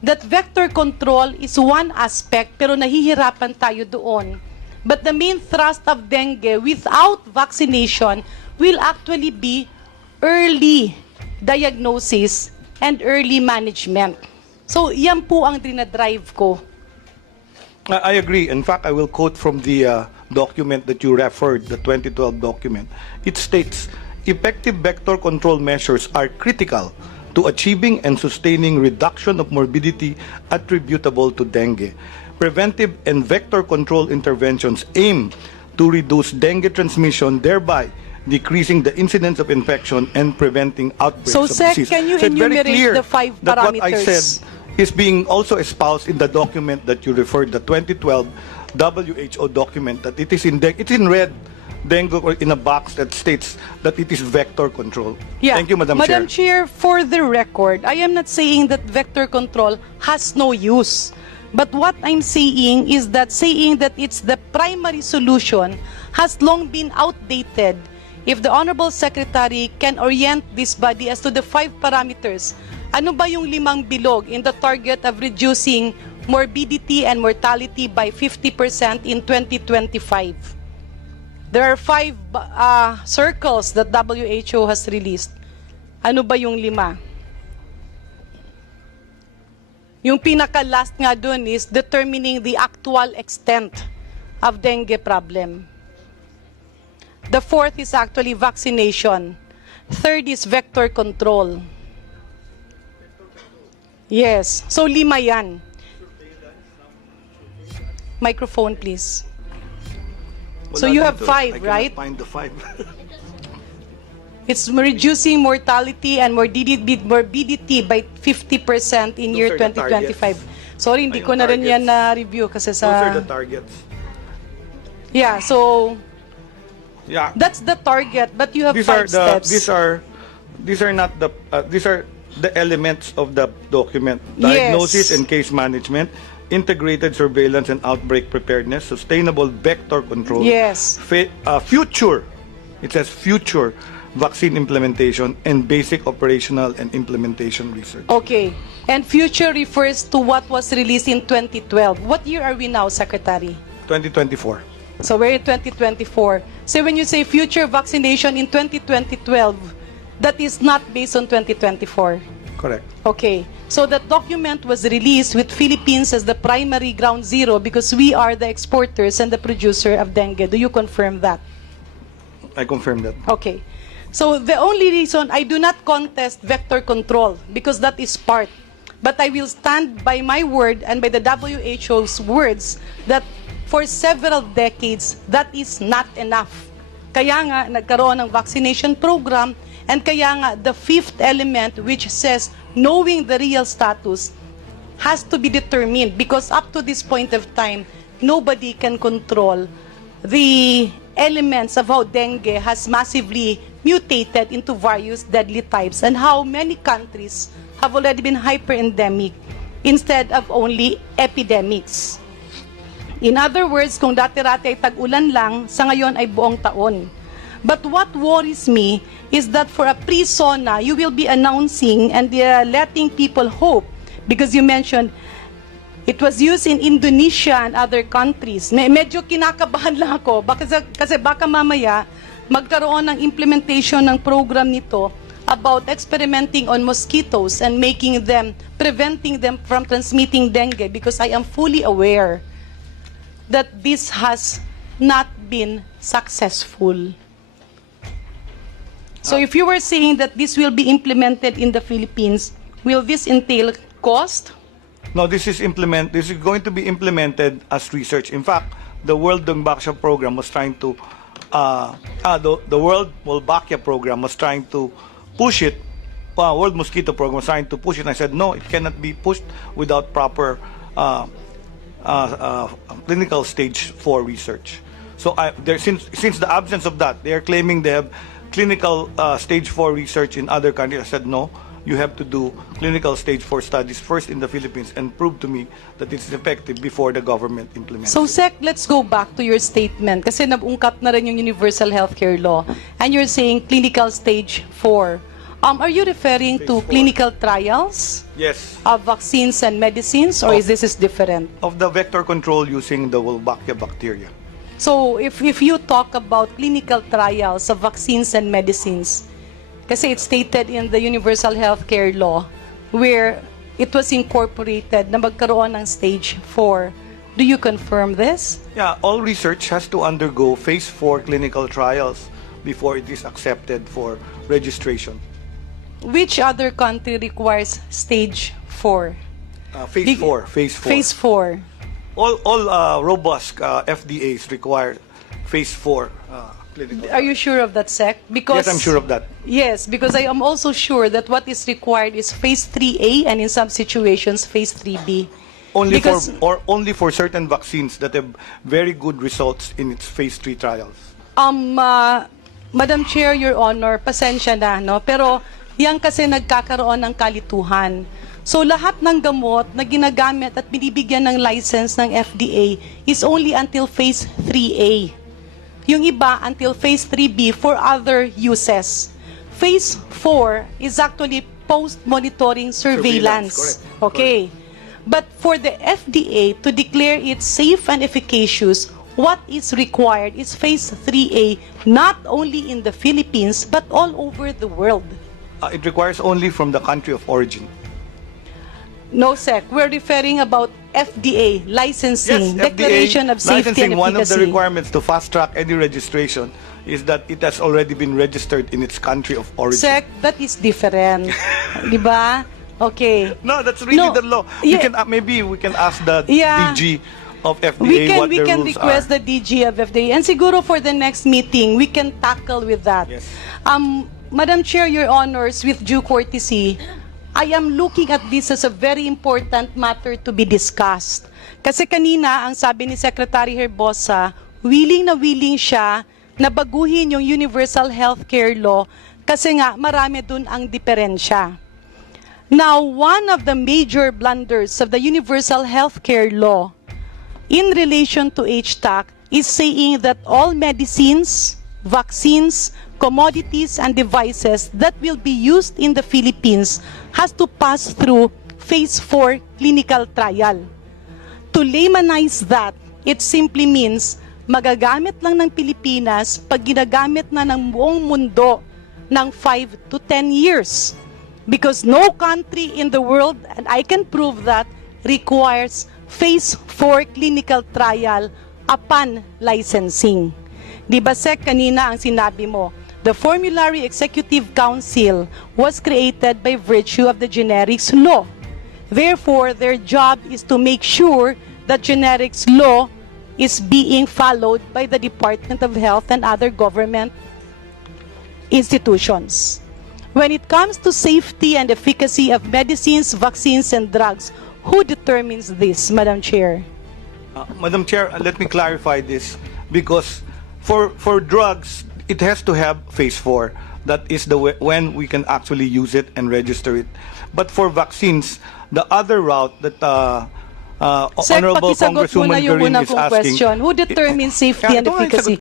that vector control is one aspect pero nahihirapan tayo doon. But the main thrust of dengue without vaccination will actually be early diagnosis and early management. So, yan po ang dinadrive ko. I agree. In fact, I will quote from the document that you referred, the 2012 document. It states, effective vector control measures are critical to achieving and sustaining reduction of morbidity attributable to dengue. Preventive and vector control interventions aim to reduce dengue transmission, thereby decreasing the incidence of infection and preventing outbreaks So, of Sec, disease. can you So it's very enumerate clear the 5 that what I parameters? said is being also espoused in the document that you referred, the 2012 WHO document, that it is in red, dengue in a box that states that it is vector control. Yeah. Thank you, Madam Madam Chair. Chair, for the record, I am not saying that vector control has no use. But what I'm saying is that saying that it's the primary solution has long been outdated. If the Honorable Secretary can orient this body as to the 5 parameters, ano ba yung 5 bilog in the target of reducing morbidity and mortality by 50% in 2025? There are 5 circles that WHO has released. Ano ba yung 5? Yung pinaka-last nga dun is determining the actual extent of dengue problem. The 4th is actually vaccination. 3rd is vector control. Yes. So 5 yan. Microphone, please. So you have 5, right? I cannot find the 5. It's reducing mortality and morbidity by 50% in year Those are the 2025. Sorry, hindi Ayun, ko na rin yan targets. na-review kasi Those are sa... the targets. Yeah, so Yeah. that's the target, but you have These 5 steps. These are not the these are the elements of the document: Yes. diagnosis and case management, integrated surveillance and outbreak preparedness, sustainable vector control, Yes. future, it says future vaccine implementation, and basic operational and implementation research. Okay. And future refers to what was released in 2012. What year are we now, Secretary? 2024. So we're in 2024. So when you say future vaccination in 2012, that is not based on 2024. Correct. Okay. So that document was released with Philippines as the primary ground zero because we are the exporters and the producer of dengue. Do you confirm that? I confirm that. Okay. So the only reason I do not contest vector control because that is part. But I will stand by my word and by the WHO's words that for several decades, that is not enough. Kaya nga, nagkaroon ng vaccination program and kaya nga, the 5th element which says knowing the real status has to be determined because up to this point of time, nobody can control the elements of how dengue has massively mutated into various deadly types and how many countries have already been hyper-endemic instead of only epidemics. In other words, kung dati-rati ay tag-ulan lang, sa ngayon ay buong taon. But what worries me is that for a pre-SONA, you will be announcing and letting people hope because you mentioned it was used in Indonesia and other countries. Medyo kinakabahan lang ako kasi baka mamaya magkaroon ng implementation ng program nito about experimenting on mosquitoes and preventing them from transmitting dengue because I am fully aware that this has not been successful. So if you were saying that this will be implemented in the Philippines, will this entail cost? No, this is going to be implemented as research. In fact, the World Dengue program was trying to the World Wolbachia program was trying to push it. World Mosquito program was trying to push it. And I said no, it cannot be pushed without proper clinical stage 4 research. So since the absence of that, they are claiming they have clinical stage 4 research in other countries. I said no. You have to do clinical stage 4 studies first in the Philippines and prove to me that it's effective before the government implements So, it. Sec, let's go back to your statement. Kasi nabungkat na rin yung Universal Healthcare Law. And you're saying clinical stage 4. Are you referring to Phase 4. clinical trials Yes. of vaccines and medicines, or Oh. is this different? Of the vector control using the Wolbachia bacteria. So if you talk about clinical trials of vaccines and medicines, kasi it's stated in the Universal Healthcare Law where it was incorporated na magkaroon ng stage 4. Do you confirm this? Yeah, all research has to undergo phase 4 clinical trials before it is accepted for registration. Which other country requires stage 4? Phase 4. Phase 4. Phase 4. All robust FDAs require phase 4 clinical. Are you sure of that, Sec? Because Yes, I'm sure of that. Yes, because I am also sure that what is required is phase 3A and in some situations phase 3B. Because- Only for certain vaccines that have very good results in its phase 3 trials. Madam Chair, Your Honor, pasensya na, no? Pero yan kasi nagkakaroon ng kalituhan. So lahat ng gamot na ginagamit at binibigyan ng license ng FDA is only until phase 3A. Yung iba until phase 3B for other uses. Phase 4 is actually post-monitoring surveillance. Correct. Okay. But for the FDA to declare it safe and efficacious, what is required is phase 3A, not only in the Philippines, but all over the world. It requires only from the country of origin. No, Sec. We're referring about FDA, licensing, Yes, declaration FDA of safety and licensing, one of the efficacy. requirements to fast-track any registration is that it has already been registered in its country of origin. Sec, that is different. Di ba? Okay. No, that's really No, the law. yeah. Maybe we can ask the Yeah. DG of FDA what We the can rules request are. the DG of FDA. And siguro for the next meeting, we can tackle with that. Yes. Madam Chair, Your Honors, with due courtesy, I am looking at this as a very important matter to be discussed. Kasi kanina, ang sabi ni Secretary Herbosa, willing na willing siya na baguhin yung Universal Healthcare Law kasi nga marami dun ang diferensya. Now, one of the major blunders of the Universal Healthcare Law in relation to HTAC is saying that all medicines, vaccines, commodities, and devices that will be used in the Philippines has to pass through phase 4 clinical trial. To laymanize that, it simply means magagamit lang ng Pilipinas pag ginagamit na ng buong mundo ng 5 to 10 years. Because no country in the world, and I can prove that, requires phase 4 clinical trial upon licensing. Di ba, Sec, kanina ang sinabi mo, the Formulary Executive Council was created by virtue of the generics law. Therefore, their job is to make sure that generics law is being followed by the Department of Health and other government institutions. When it comes to safety and efficacy of medicines, vaccines, and drugs, who determines this, Madam Chair? Madam Chair, let me clarify this because for drugs, it has to have phase 4. That is when we can actually use it and register it. But for vaccines, the other route that Sec, Honorable pakisagot muna Congresswoman yung Garin una is kong asking. question. Who determines safety and Ito nga yung efficacy?